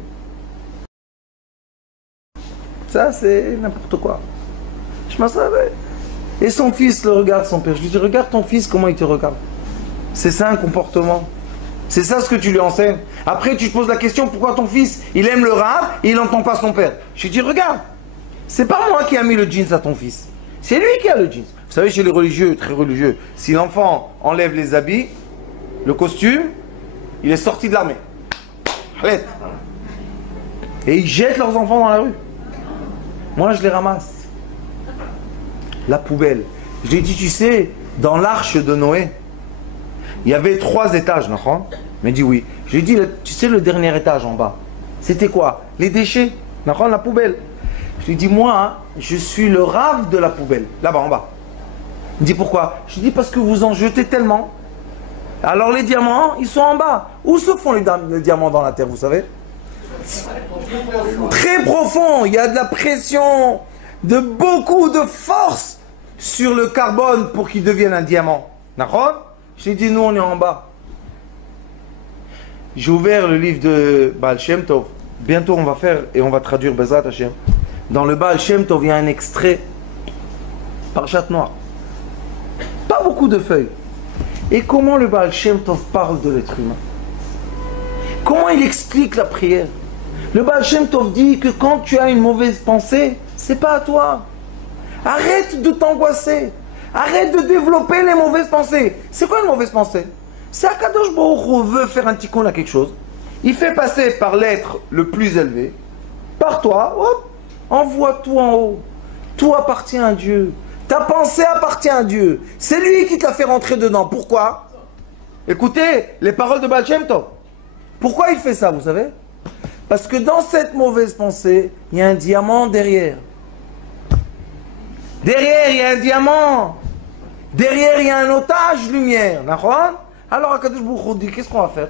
Ça, c'est n'importe quoi. Je m'en savais. Et son fils le regarde, son père. Je lui dis, regarde ton fils, comment il te regarde. C'est ça un comportement. C'est ça ce que tu lui enseignes. Après, tu te poses la question, pourquoi ton fils, il aime le Rav et il n'entend pas son père? Je lui dis, regarde, c'est pas moi qui a mis le jeans à ton fils. C'est lui qui a le jeans. Vous savez, chez les religieux, très religieux, si l'enfant enlève les habits, le costume, il est sorti de l'armée. Et ils jettent leurs enfants dans la rue. Moi, je les ramasse. La poubelle. Je lui ai dit, tu sais, dans l'arche de Noé, il y avait 3 étages, non? Il m'a dit oui. Je lui ai dit, tu sais, le dernier étage en bas, c'était quoi? Les déchets, non? La poubelle. Je lui ai dit, moi, hein, je suis le Rav de la poubelle, là-bas en bas. Il me dit, pourquoi? Je lui ai dit, parce que vous en jetez tellement. Alors les diamants, ils sont en bas. Où se font les diamants dans la terre, vous savez? Très profond. Il y a de la pression, de beaucoup de force sur le carbone pour qu'il devienne un diamant. D'accord? J'ai dit, nous, on est en bas. J'ai ouvert le livre de Baal Shem Tov. Bientôt, on va faire et on va traduire Bezrat Hashem. Dans le Baal Shem Tov, il y a un extrait Parchat Noir. Pas beaucoup de feuilles. Et comment le Baal Shem Tov parle de l'être humain? Comment il explique la prière? Le Baal Shem Tov dit que quand tu as une mauvaise pensée, c'est pas à toi. Arrête de t'angoisser. Arrête de développer les mauvaises pensées. C'est quoi une mauvaise pensée? C'est Akadosh Baruch Hu veut faire un tikkun à quelque chose. Il fait passer par l'être le plus élevé. Par toi, hop, envoie tout en haut. Tout appartient à Dieu. Ta pensée appartient à Dieu. C'est lui qui t'a fait rentrer dedans. Pourquoi? Écoutez les paroles de Baal Shem Tov. Pourquoi il fait ça, vous savez? Parce que dans cette mauvaise pensée, il y a un diamant derrière. Derrière, il y a un diamant. Derrière, il y a un otage lumière. Alors, Akadosh Baruch Hu dit, qu'est-ce qu'on va faire?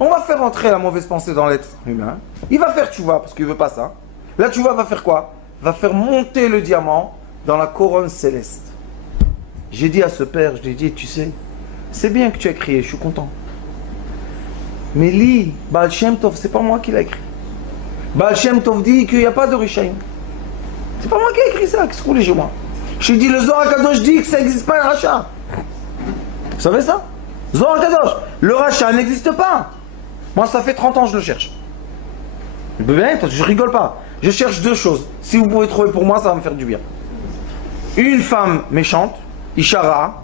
On va faire entrer la mauvaise pensée dans l'être humain. Il va faire tchouva, parce qu'il ne veut pas ça. La tchouva va faire quoi? Va faire monter le diamant dans la couronne céleste. J'ai dit à ce père, je lui ai dit, tu sais, c'est bien que tu as crié, je suis content. Mais lis, Baal Shem Tov, c'est pas moi qui l'ai écrit. Baal Shem Tov dit qu'il n'y a pas de Rishaïm. C'est pas moi qui ai écrit ça, qu'est-ce que vous voulez chez moi? Je dis, le Zohar Kadosh dit que ça n'existe pas un rachat. Vous savez ça? Zohar Kadosh, le rachat n'existe pas. Moi, ça fait 30 ans que je le cherche. Je rigole pas. Je cherche 2 choses. Si vous pouvez trouver pour moi, ça va me faire du bien. Une femme méchante, Ishara,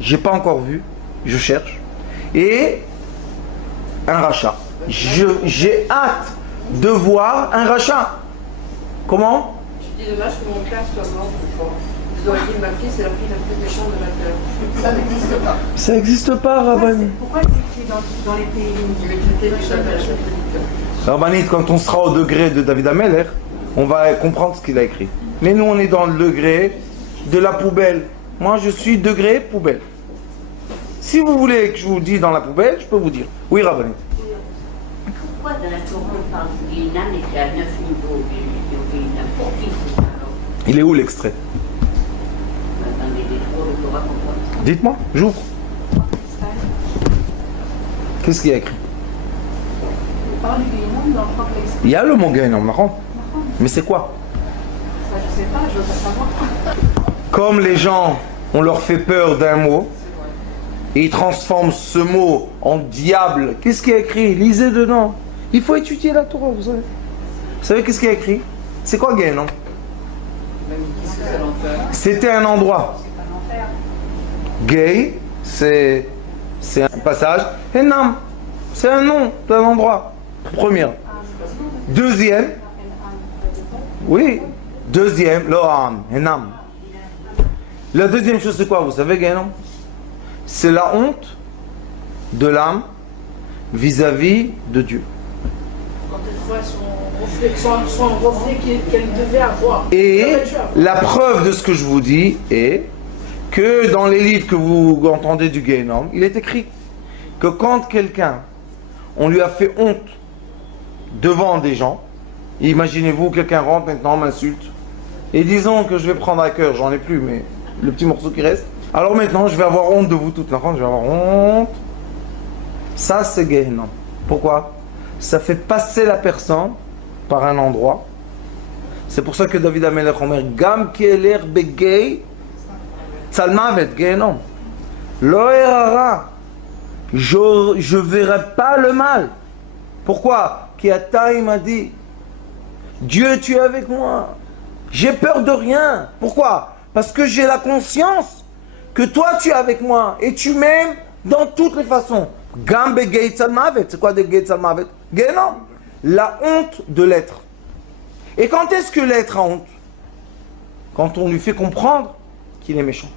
j'ai pas encore vu, je cherche. Et un rachat. J'ai hâte de voir un rachat. Comment? Je dis dommage que mon père soit mort plus fort. Vous auriez dit, ma fille, c'est la fille la plus méchante de la terre. Ça n'existe pas. Ça n'existe pas, Rabbanit. Pourquoi c'est écrit dans les pays? Rabbanit, quand on sera au degré de David Ameller, on va comprendre ce qu'il a écrit. Mais nous, on est dans le degré de la poubelle. Moi, je suis degré poubelle. Si vous voulez que je vous dise dans la poubelle, je peux vous dire. Oui, Rabbanit. Pourquoi dans la Torah on parle de Guénan et qu'il y a 9 niveaux de Guénan? Pour qui c'est ça alors? Il est où l'extrait? Dans les détroits de Torah qu'on voit. Dites-moi, j'ouvre. Qu'est-ce qu'il y a écrit? On parle du Guénan dans le propre l'extrait. Il y a le mot Guénan, mais c'est quoi? Ça, je sais pas, je veux pas savoir. Comme les gens, on leur fait peur d'un mot, et ils transforment ce mot en diable. Qu'est-ce qu'il y a écrit? Lisez dedans. Il faut étudier la Torah, vous savez. Vous savez qu'est-ce qu'il y a écrit? C'est quoi Guénan? C'était un endroit. Gay, c'est un passage. Enam, c'est un nom d'un endroit. Première. Deuxième. Oui. Deuxième, Loam, Enam. La deuxième chose, c'est quoi? Vous savez, Guénan? C'est la honte de l'âme vis-à-vis de Dieu. Quand elle voit son reflet qu'elle devait avoir. Et la preuve de ce que je vous dis est que dans les livres que vous entendez du Guénan, il est écrit que quand quelqu'un, on lui a fait honte devant des gens, imaginez-vous, quelqu'un rentre maintenant, m'insulte, et disons que je vais prendre à cœur, j'en ai plus, mais le petit morceau qui reste, alors maintenant je vais avoir honte de vous toute la France, je vais avoir honte. Ça c'est Guénan. Pourquoi? Ça fait passer la personne par un endroit. C'est pour ça que David Amelech Omer, Gam Kieler Begay, Tzalmavet Guénan. Lo erara. Je verrai pas le mal. Pourquoi? Kiata, il m'a dit, Dieu, tu es avec moi. J'ai peur de rien. Pourquoi? Parce que j'ai la conscience que toi, tu es avec moi et tu m'aimes dans toutes les façons. Gambe Gates al-Mavet. C'est quoi de Gates al-Mavet? Genom. La honte de l'être. Et quand est-ce que l'être a honte? Quand on lui fait comprendre qu'il est méchant.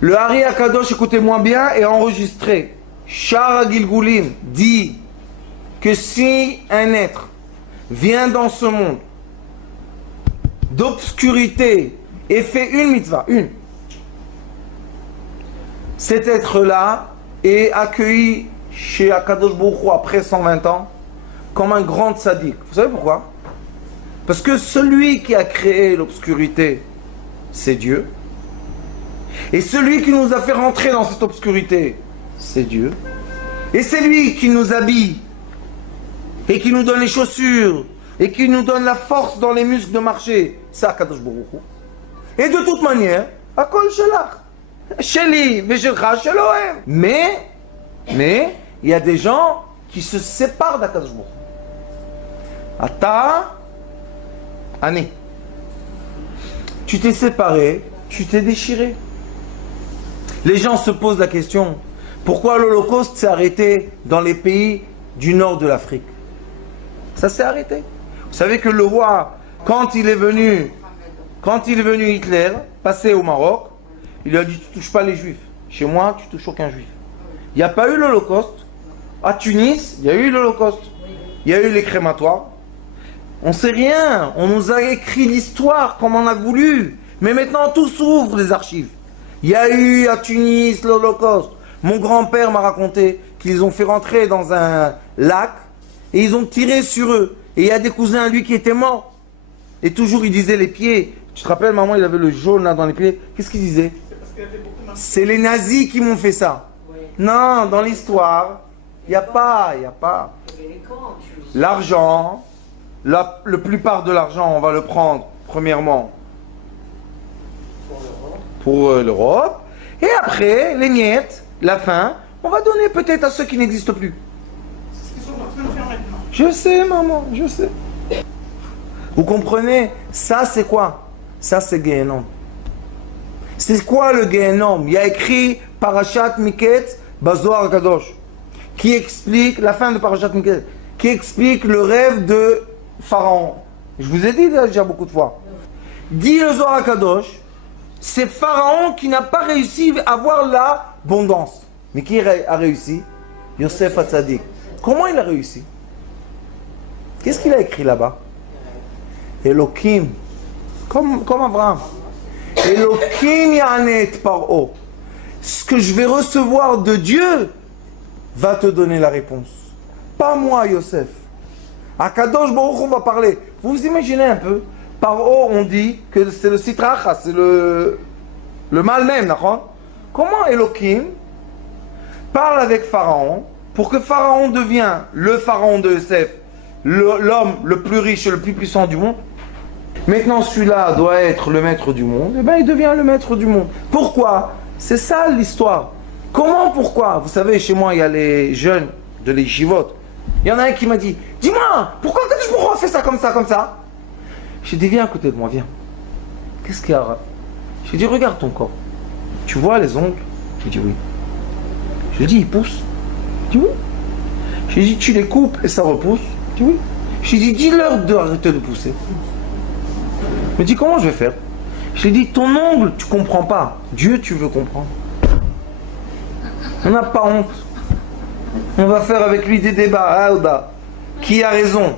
Le Hari Akadosh, écoutez-moi bien, est enregistré. Shara Gilgulim dit que si un être vient dans ce monde d'obscurité et fait une mitzvah, cet être-là est accueilli chez Akadosh Baruch Hu après 120 ans comme un grand tzaddik. Vous savez pourquoi? Parce que celui qui a créé l'obscurité, c'est Dieu. Et celui qui nous a fait rentrer dans cette obscurité, c'est Dieu. Et c'est lui qui nous habille et qui nous donne les chaussures et qui nous donne la force dans les muscles de marcher. C'est Akadosh Baruch Hu. Et de toute manière, Akol Shelach. Sheli, Veshelcha, Shelohem. Mais, il y a des gens qui se séparent d'Akadosh Baruch Hu. Ata, Ani. Tu t'es séparé, tu t'es déchiré. Les gens se posent la question, pourquoi l'Holocauste s'est arrêté dans les pays du nord de l'Afrique? Ça s'est arrêté. Vous savez que le roi, quand il est venu Hitler, passer au Maroc, il lui a dit, tu touches pas les juifs. Chez moi, tu touches aucun juif. Il n'y a pas eu l'Holocauste. À Tunis, il y a eu l'Holocauste. Il y a eu les crématoires. On ne sait rien. On nous a écrit l'histoire comme on a voulu. Mais maintenant, tout s'ouvre, les archives. Il y a eu à Tunis l'Holocauste. Mon grand-père m'a raconté qu'ils ont fait rentrer dans un lac et ils ont tiré sur eux. Et il y a des cousins à lui qui étaient morts. Et toujours il disait les pieds. Tu te rappelles, maman, il avait le jaune là dans les pieds. Qu'est-ce qu'il disait? C'est les nazis qui m'ont fait ça. Non, dans l'histoire, il n'y a pas. L'argent, la plupart de l'argent, on va le prendre, premièrement, pour l'Europe. Et après, les miettes, la fin, on va donner peut-être à ceux qui n'existent plus. C'est ce qu'ils sont en train de faire maintenant. Je sais, maman, je sais. Vous comprenez? Ça, c'est quoi? Ça, c'est Gehenom. C'est quoi le Gehenom? Il y a écrit Parashat Miketz, Bazohar Kadosh, qui explique, la fin de Parashat Miketz, qui explique le rêve de Pharaon. Je vous ai dit déjà beaucoup de fois. Dit le Zohar Kadosh, c'est Pharaon qui n'a pas réussi à avoir l'abondance. Mais qui a réussi? Yosef Hatzadik. Comment il a réussi? Qu'est-ce qu'il a écrit là-bas? Elohim. Comme Abraham. Elohim Yanet Paro. Ce que je vais recevoir de Dieu va te donner la réponse. Pas moi, Yosef. Akadosh Baruch Hu va parler. Vous vous imaginez un peu? Paro, on dit que c'est le Sitracha, c'est le mal même, d'accord? Comment Elohim parle avec Pharaon pour que Pharaon devienne le Pharaon de Yosef, l'homme le plus riche et le plus puissant du monde? Maintenant, celui-là doit être le maître du monde. Et bien, il devient le maître du monde. Pourquoi? C'est ça l'histoire. Comment, pourquoi? Vous savez, chez moi, il y a les jeunes de l'Yeshivot. Il y en a un qui m'a dit, dis-moi, pourquoi Kadosh Baruch Hu fait ça, comme ça, comme ça? J'ai dit, viens à côté de moi, viens. Qu'est-ce qu'il y a? J'ai dit, regarde ton corps. Tu vois les ongles? J'ai dit, oui. Je lui ai dit, ils poussent. J'ai dit, oui. J'ai dit, tu les coupes et ça repousse? J'ai dit, oui. J'ai dit, dis-leur d'arrêter de pousser. Il me dit, comment je vais faire? Je lui ai dit, ton ongle, tu comprends pas. Dieu, tu veux comprendre. On n'a pas honte. On va faire avec lui des débats. Aouda. Qui a raison?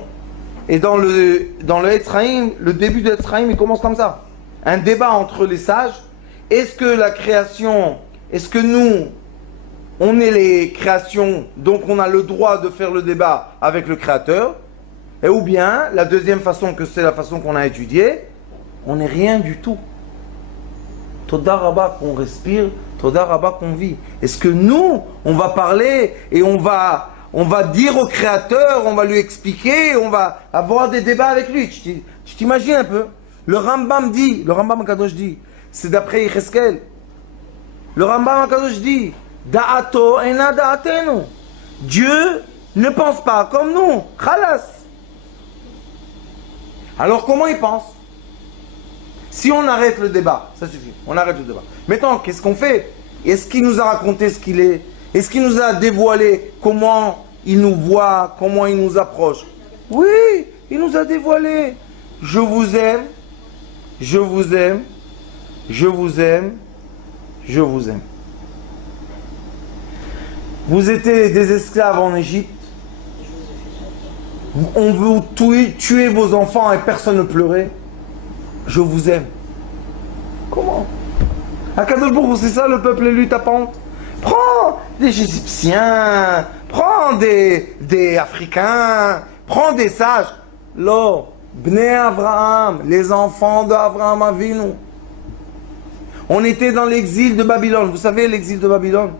Et dans le Etzraïm, le début de Etzraïm, il commence comme ça. Un débat entre les sages. Est-ce que la création, est-ce que nous, on est les créations, donc on a le droit de faire le débat avec le Créateur? Et ou bien, la deuxième façon, que c'est la façon qu'on a étudiée, on n'est rien du tout. Toda Rabba qu'on respire, Toda Rabba qu'on vit. Est-ce que nous, on va parler et on va dire au Créateur, on va lui expliquer, on va avoir des débats avec lui? Tu t'imagines un peu? Le Rambam dit, le Rambam Kadosh dit, c'est d'après Yecheskel. Le Rambam Kadosh dit, Da'ato ena da'atenu. Dieu ne pense pas comme nous. Khalas. Alors comment il pense? Si on arrête le débat, ça suffit, on arrête le débat. Maintenant, qu'est-ce qu'on fait? Est-ce qu'il nous a raconté ce qu'il est? Est-ce qu'il nous a dévoilé comment il nous voit, comment il nous approche? Oui, il nous a dévoilé. Je vous aime, je vous aime, je vous aime, je vous aime. Vous étiez des esclaves en Égypte. On veut tuer vos enfants et personne ne pleurait. Je vous aime. Comment? Akadosh Baruch Hu, c'est ça le peuple élu, t'as pas honte? Prends des Égyptiens, prends des Africains, prends des sages. Lo, Bnei Avraham, les enfants d'Avraham Avinu. On était dans l'exil de Babylone. Vous savez l'exil de Babylone?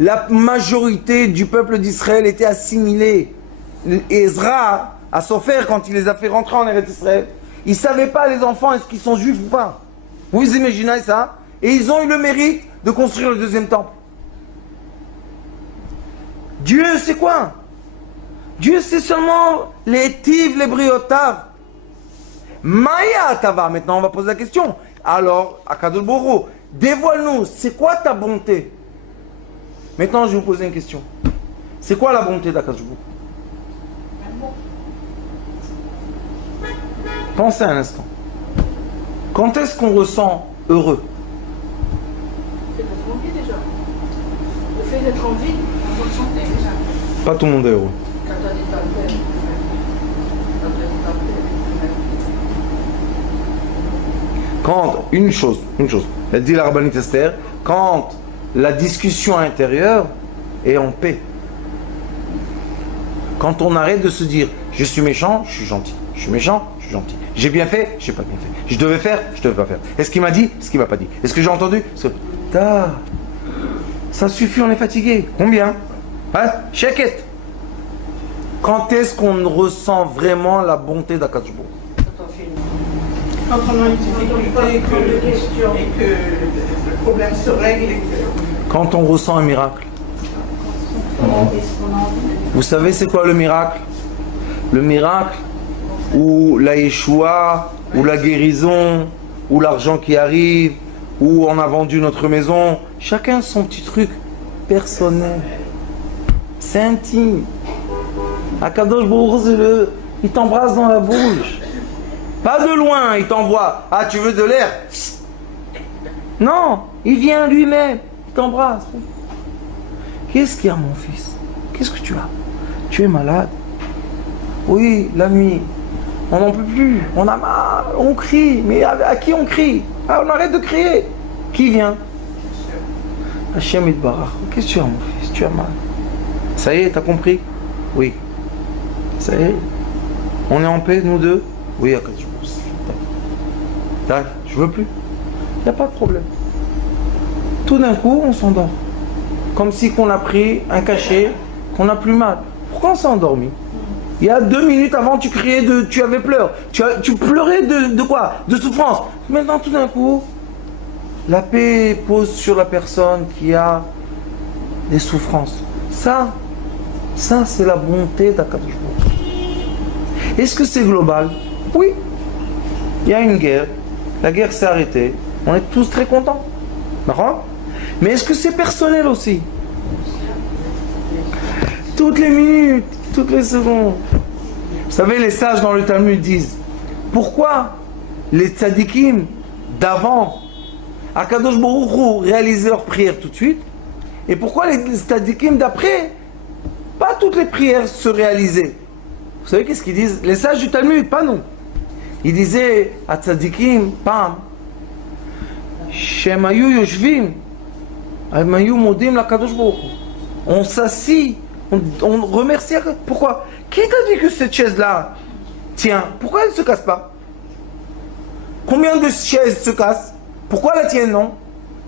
La majorité du peuple d'Israël était assimilée. Ezra, à Sopher, quand il les a fait rentrer en Eretz Israël, ils ne savaient pas, les enfants, est-ce qu'ils sont juifs ou pas? Vous imaginez ça? Et ils ont eu le mérite de construire le deuxième temple. Dieu, c'est quoi? Dieu, c'est seulement les tiv, les briotav. Maya tava. Maintenant, on va poser la question. Alors, Akadosh Baruch Hu, dévoile-nous, c'est quoi ta bonté? Maintenant, je vais vous poser une question. C'est quoi la bonté d'Akadosh Baruch Hu? Pensez un instant. Quand est-ce qu'on ressent heureux? C'est d'être en vie déjà. Le fait d'être en vie, on ressent déjà. Pas tout le monde est heureux. Quand on est en paix. Quand on est en paix. Quand, une chose, elle dit la rabbinite Esther, quand la discussion intérieure est en paix. Quand on arrête de se dire, je suis méchant, je suis gentil. Je suis méchant, je suis gentil. J'ai bien fait, j'ai pas bien fait. Je devais faire, je devais pas faire. Est-ce qu'il m'a dit, est-ce qu'il m'a pas dit? Est-ce que j'ai entendu? Ça suffit, on est fatigué. Combien? Hein? Sheket. Quand est-ce qu'on ressent vraiment la bonté d'Akadosh Baruch Hu? Quand on a une difficulté et que le problème se règle et que... Quand on ressent un miracle. Vous savez c'est quoi le miracle? Le miracle ou la Yeshua, ou la guérison, ou l'argent qui arrive, ou on a vendu notre maison. Chacun son petit truc personnel. C'est intime. Akadosh Baruch Hu, il t'embrasse dans la bouche. Pas de loin, il t'envoie. Ah, tu veux de l'air? Non, il vient lui-même. Il t'embrasse. Qu'est-ce qu'il y a, mon fils? Qu'est-ce que tu as? Tu es malade? Oui, la nuit. On n'en peut plus. On a mal. On crie. Mais à qui on crie? Ah, on arrête de crier. Qui vient? Hachem Yitbarach. Qu'est-ce que tu as, mon fils? Tu as mal. Ça y est, t'as compris? Oui. Ça y est. On est en paix, nous deux? Oui, je veux plus. Il n'y a pas de problème. Tout d'un coup, on s'endort. Comme si qu'on a pris un cachet, qu'on n'a plus mal. Pourquoi on s'est endormi? Il y a 2 minutes avant, tu criais, tu avais pleur. Tu pleurais de quoi? De souffrance. Maintenant, tout d'un coup, la paix pose sur la personne qui a des souffrances. Ça c'est la bonté d'Akadosh Baruch Hu. Est-ce que c'est global? Oui. Il y a une guerre. La guerre s'est arrêtée. On est tous très contents. D'accord? Mais est-ce que c'est personnel aussi? Toutes les minutes, toutes les secondes. Vous savez, les sages dans le Talmud disent, pourquoi les tzadikim d'avant, Akadosh Baruch Hu, réalisaient leurs prières tout de suite, et pourquoi les tzadikim d'après, pas toutes les prières se réalisaient? Vous savez qu'est-ce qu'ils disent? Les sages du Talmud, pas nous. Ils disaient à tzadikim, pam, Shem ayu yoshvim, ayu modim l'Akadosh Baruch Hu. On s'assit, on remercie. Pourquoi? Qui t'a dit que cette chaise-là tient? Pourquoi elle ne se casse pas? Combien de chaises se cassent? Pourquoi la tienne non?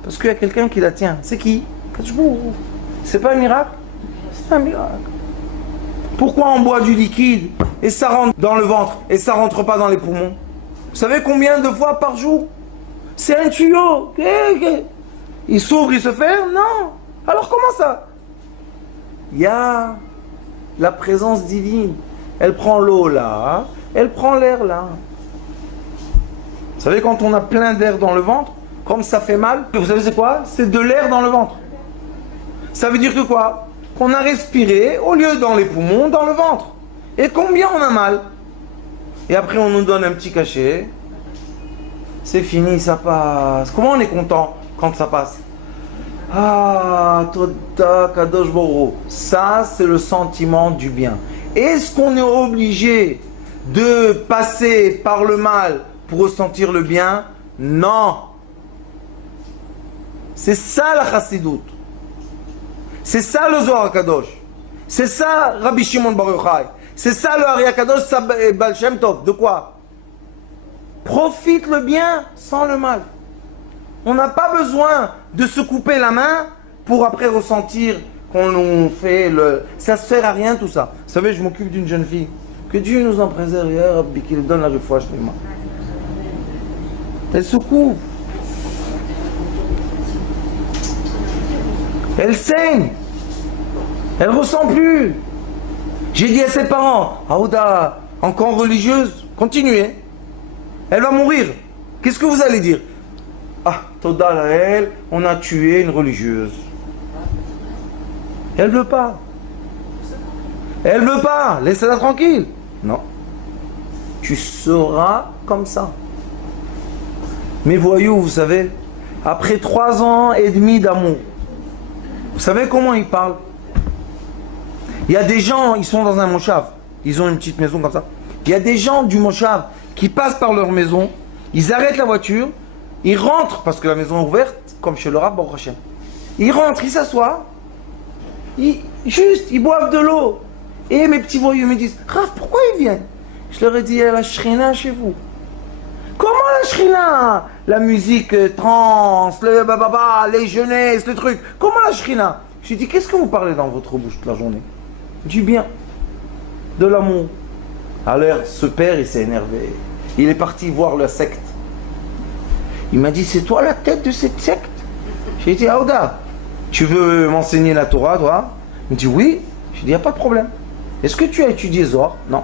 Parce qu'il y a quelqu'un qui la tient. C'est qui? C'est pas un miracle? C'est un miracle. Pourquoi on boit du liquide et ça rentre dans le ventre et ça rentre pas dans les poumons? Vous savez combien de fois par jour? C'est un tuyau. Il s'ouvre, il se ferme? Non. Alors comment ça? il y a la présence divine. Elle prend l'eau là, elle prend l'air là. Vous savez, quand on a plein d'air dans le ventre, comme ça fait mal, vous savez c'est quoi? C'est de l'air dans le ventre. Ça veut dire que quoi? Qu'on a respiré, au lieu dans les poumons, dans le ventre. Et combien on a mal? Et après on nous donne un petit cachet. C'est fini, ça passe. Comment on est content quand ça passe? Ah, Toda Kadosh Baruch Hu. Ça, c'est le sentiment du bien. Est-ce qu'on est obligé de passer par le mal pour ressentir le bien? Non. C'est ça la Chassidoute. C'est ça le Zohar Kadosh. C'est ça Rabbi Shimon Bar Yochai. C'est ça le Ari Kadosh Baal Shem Tov. De quoi? Profite le bien sans le mal. On n'a pas besoin de se couper la main pour après ressentir qu'on fait le... Ça sert à rien tout ça. Vous savez, je m'occupe d'une jeune fille. Que Dieu nous en préserve, qu'il donne la réfoua shlema. Elle se coupe. Elle saigne. Elle ressent plus. J'ai dit à ses parents, Aouda, encore religieuse, continuez. Elle va mourir. Qu'est-ce que vous allez dire? Ah, Toda la elle, on a tué une religieuse. Elle veut pas. Elle veut pas. Laissez-la tranquille. Non. Tu seras comme ça. Mais voyous, vous savez, après 3 ans et demi d'amour, vous savez comment ils parlent? Il y a des gens, ils sont dans un moshav, ils ont une petite maison comme ça. Il y a des gens du moshav qui passent par leur maison, ils arrêtent la voiture, ils rentrent, parce que la maison est ouverte, comme chez le Rav Baruch Hashem. Ils rentrent, ils s'assoient, ils boivent de l'eau. Et mes petits voyous me disent, Rav, pourquoi ils viennent? Je leur ai dit, il y a la shrina chez vous. Comment la shrina? La musique trans, le bababa, les jeunesses, le truc. Comment la shrina? Je lui ai dit, qu'est-ce que vous parlez dans votre bouche toute la journée? Du bien, de l'amour. Alors ce père, il s'est énervé. Il est parti voir la secte. Il m'a dit, c'est toi la tête de cette secte? J'ai dit, Aouda, tu veux m'enseigner la Torah, toi? Il me dit, oui. J'ai dit, il n'y a pas de problème. Est-ce que tu as étudié Zohar? Non.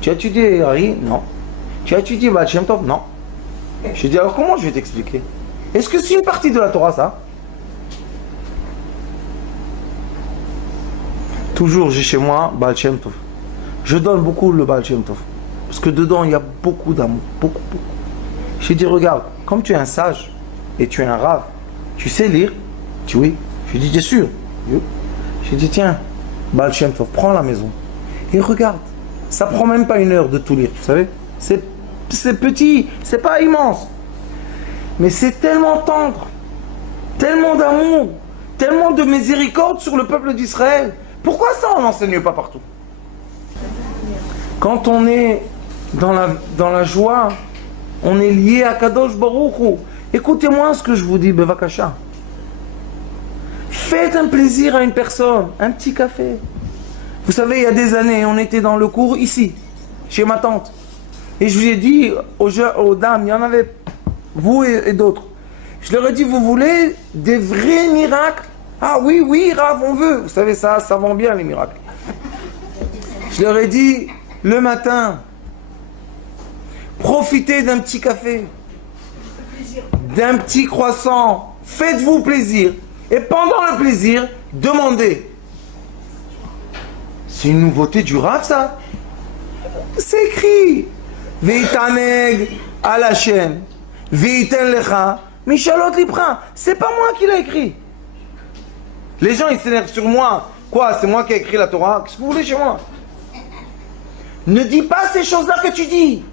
Tu as étudié Hari? Non. Tu as étudié Baal Shem Tov? Non. J'ai dit, alors comment je vais t'expliquer? Est-ce que c'est une partie de la Torah, ça? Toujours, j'ai chez moi Baal Shem Tov. Je donne beaucoup le Baal Shem Tov. Parce que dedans, il y a beaucoup d'amour. Beaucoup, beaucoup. J'ai dit, regarde, comme tu es un sage et tu es un rave, tu sais lire? Tu dis oui. J'ai dit, t'es sûr? J'ai dit, tiens, Baal Shem Tov, prends la maison. Et regarde, ça prend même pas 1 heure de tout lire, vous savez? C'est petit, c'est pas immense. Mais c'est tellement tendre, tellement d'amour, tellement de miséricorde sur le peuple d'Israël. Pourquoi ça, on n'enseigne pas partout? Quand on est dans la joie, on est lié à Kadosh Baruch Hu. Écoutez-moi ce que je vous dis, Bevakasha. Faites un plaisir à une personne, un petit café. Vous savez, il y a des années, on était dans le cours ici, chez ma tante. Et je lui ai dit aux dames, il y en avait, vous et d'autres. Je leur ai dit, vous voulez des vrais miracles? Ah oui, oui, Rav, on veut. Vous savez, ça vend bien les miracles. Je leur ai dit, le matin, profitez d'un petit café, d'un petit croissant, faites-vous plaisir. Et pendant le plaisir, demandez. C'est une nouveauté du Rav, ça? C'est écrit. Veitaneg al Hashem, veiten lecha, mishalot lipra. C'est pas moi qui l'ai écrit. Les gens, ils s'énervent sur moi. Quoi? C'est moi qui ai écrit la Torah? Qu'est-ce que vous voulez chez moi? Ne dis pas ces choses-là que tu dis.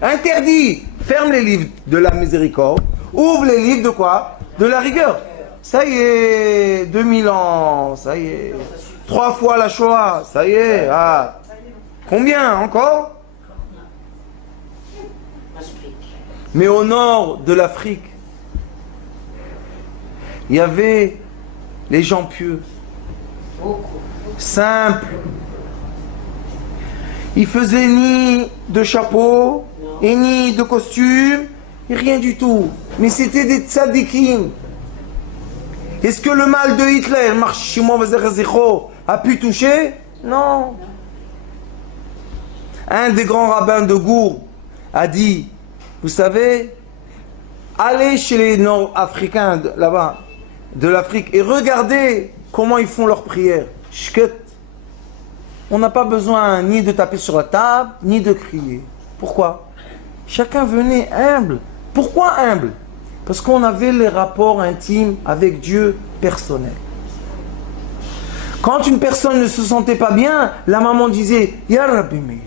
Interdit. Ferme les livres de la miséricorde. Ouvre les livres de quoi? De la rigueur. Ça y est, 2000 ans, ça y est. 3 fois la Shoah, ça y est. Ah. Combien encore? Mais au nord de l'Afrique, il y avait les gens pieux, simples. Ils faisaient ni de chapeau, et ni de costume, et rien du tout. Mais c'était des tzadikim. Est-ce que le mal de Hitler, a pu toucher? Non. Un des grands rabbins de Gour a dit, vous savez, allez chez les Nord-Africains là-bas, de l'Afrique, et regardez comment ils font leurs prières. Shket. On n'a pas besoin ni de taper sur la table, ni de crier. Pourquoi? Chacun venait humble. Pourquoi humble? Parce qu'on avait les rapports intimes avec Dieu personnels. Quand une personne ne se sentait pas bien, la maman disait « Ya Rabbi Meir,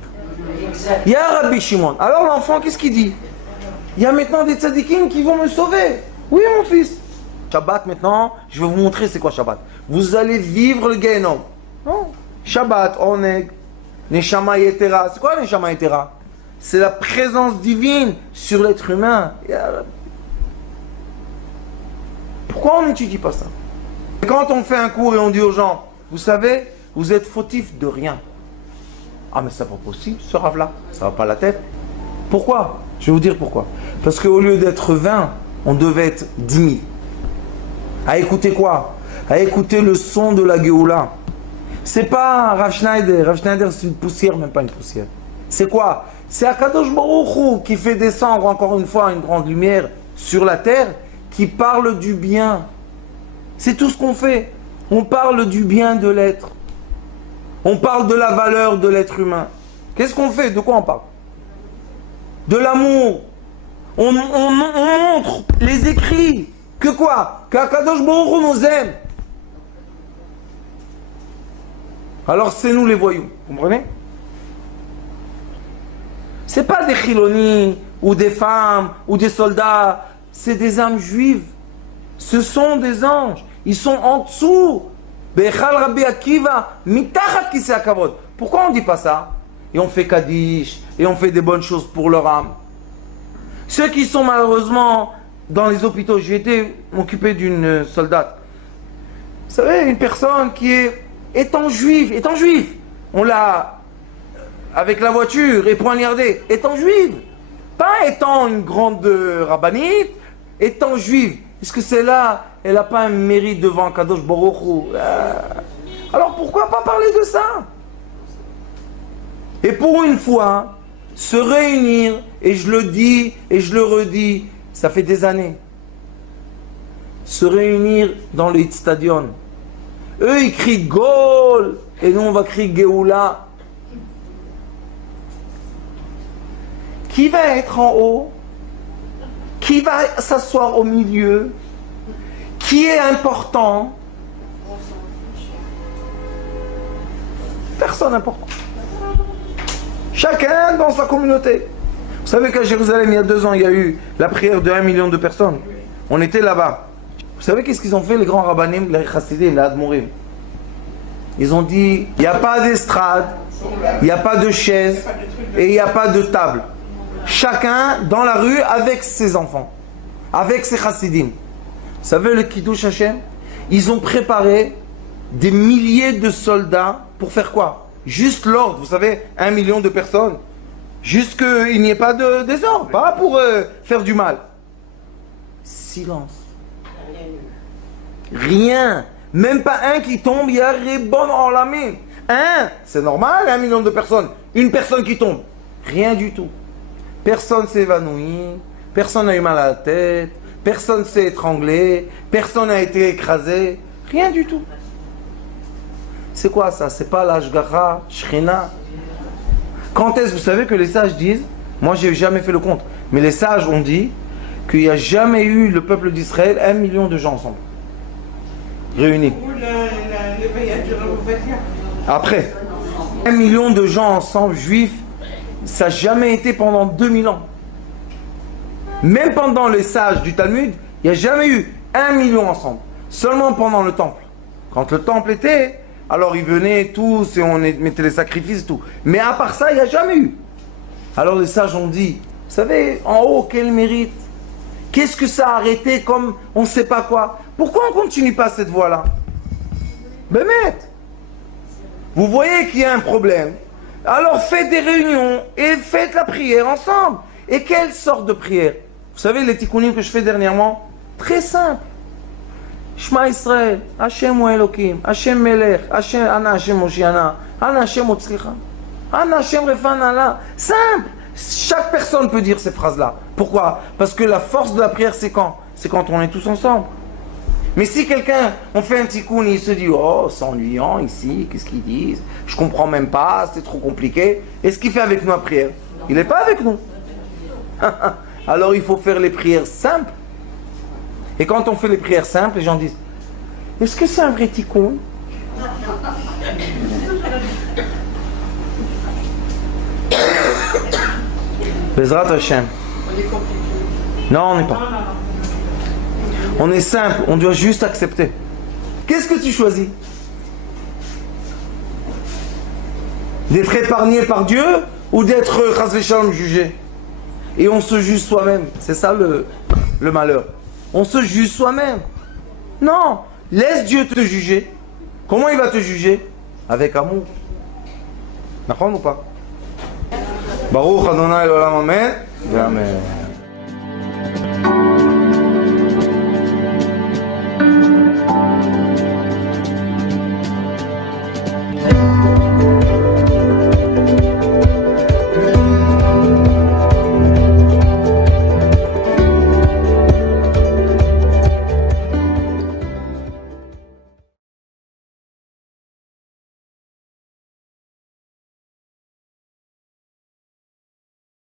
Ya Rabbi Shimon ». Alors l'enfant, qu'est-ce qu'il dit? Il y a maintenant des tzadikim qui vont me sauver. Oui, mon fils. Shabbat maintenant, je vais vous montrer c'est quoi Shabbat. Vous allez vivre le Gehenom. Non. Shabbat, Oneg, Neshama Yetera. C'est quoi Neshama Yetera? C'est la présence divine sur l'être humain. Pourquoi on n'étudie pas ça? Et quand on fait un cours et on dit aux gens, vous savez, vous êtes fautifs de rien. Ah mais c'est pas possible ce rave-là, ça va pas la tête. Pourquoi? Je vais vous dire pourquoi. Parce qu'au lieu d'être 20, on devait être 10 000. À écouter quoi? À écouter le son de la Géoula. C'est pas Rav Schneider. Rav Schneider c'est une poussière, même pas une poussière. C'est quoi? C'est Akadosh Baruch Hu qui fait descendre encore une fois une grande lumière sur la terre, qui parle du bien. C'est tout ce qu'on fait. On parle du bien de l'être. On parle de la valeur de l'être humain. Qu'est-ce qu'on fait? De quoi on parle? De l'amour. On montre les écrits. Que quoi? Qu'Akadosh Baruch Hu nous aime. Alors c'est nous les voyous. Vous comprenez? C'est pas des chilonis, ou des femmes, ou des soldats. C'est des âmes juives. Ce sont des anges. Ils sont en dessous. Bechal Rabbi Akiva, mitachat kisei hakavod. Pourquoi on ne dit pas ça? Et on fait Kaddish, et on fait des bonnes choses pour leur âme. Ceux qui sont malheureusement dans les hôpitaux, j'ai été m'occuper d'une soldate. Vous savez, une personne qui est étant juive, on l'a avec la voiture et poignardée, étant juive, pas étant une grande rabbinite, étant juive. Est-ce que celle-là, elle n'a pas un mérite devant Kadosh Baruch Hu? Alors pourquoi pas parler de ça? Et pour une fois, se réunir, et je le dis et je le redis, ça fait des années, se réunir dans le Stadion. Eux ils crient Gol, et nous on va crier Géoula. Qui va être en haut? Qui va s'asseoir au milieu? Qui est important? Personne important. Chacun dans sa communauté. Vous savez qu'à Jérusalem, il y a 2 ans, il y a eu la prière de 1 million de personnes. On était là-bas. Vous savez qu'est-ce qu'ils ont fait, les grands rabbanim, les chassidim, les admorim? Ils ont dit, il n'y a pas d'estrade, il n'y a pas de chaise, et il n'y a pas de table. Chacun dans la rue avec ses enfants, avec ses chassidim. Vous savez le Kiddush Hashem? Ils ont préparé des milliers de soldats pour faire quoi? Juste l'ordre, vous savez, 1 million de personnes. Juste qu'il n'y ait pas de désordre, pas pour faire du mal. Silence. Rien. Même pas un qui tombe, il y a Ribon en la main. C'est normal, 1 million de personnes. Une personne qui tombe. Rien du tout. Personne s'est évanoui, personne n'a eu mal à la tête, personne s'est étranglé, personne n'a été écrasé. Rien du tout. C'est quoi ça? C'est pas l'Ashgacha, Shrina. Quand est-ce, vous savez que les sages disent, moi j'ai jamais fait le compte, mais les sages ont dit qu'il n'y a jamais eu le peuple d'Israël 1 million de gens ensemble, réunis. Après, 1 million de gens ensemble, juifs, ça n'a jamais été pendant 2000 ans. Même pendant les sages du Talmud, il n'y a jamais eu 1 million ensemble. Seulement pendant le temple. Quand le temple était, alors ils venaient tous et on mettait les sacrifices et tout. Mais à part ça, il n'y a jamais eu. Alors les sages ont dit, vous savez, en haut, quel mérite? Qu'est-ce que ça a arrêté comme on ne sait pas quoi? Pourquoi on ne continue pas cette voie-là? Ben mette. Vous voyez qu'il y a un problème. Alors faites des réunions et faites la prière ensemble. Et quelle sorte de prière? Vous savez les tikkunim que je fais dernièrement? Très simple. Shema Israël, Hashem ou Elohim, Hashem Melech, Hashem Ana Hashem Moshiana, Ana Hashem Otzlicha, Ana Hashem Refanala. Simple. Chaque personne peut dire ces phrases-là. Pourquoi? Parce que la force de la prière, c'est quand? C'est quand on est tous ensemble. Mais si quelqu'un, on fait un tikkun et il se dit, oh, c'est ennuyant ici, qu'est-ce qu'ils disent? Je comprends même pas, c'est trop compliqué. Est-ce qu'il fait avec nous la prière? Il n'est pas avec nous. Alors il faut faire les prières simples. Et quand on fait les prières simples, les gens disent, est-ce que c'est un vrai tikkun? Bezrat Hashem. On est compliqué. Non, on n'est pas. On est simple, on doit juste accepter. Qu'est-ce que tu choisis? D'être épargné par Dieu ou d'être chas v'shalom jugé? Et on se juge soi-même. C'est ça le malheur. On se juge soi-même. Non, laisse Dieu te juger. Comment il va te juger? Avec amour. D'accord ou pas? Baruch Adonai l'olam amen. Amen.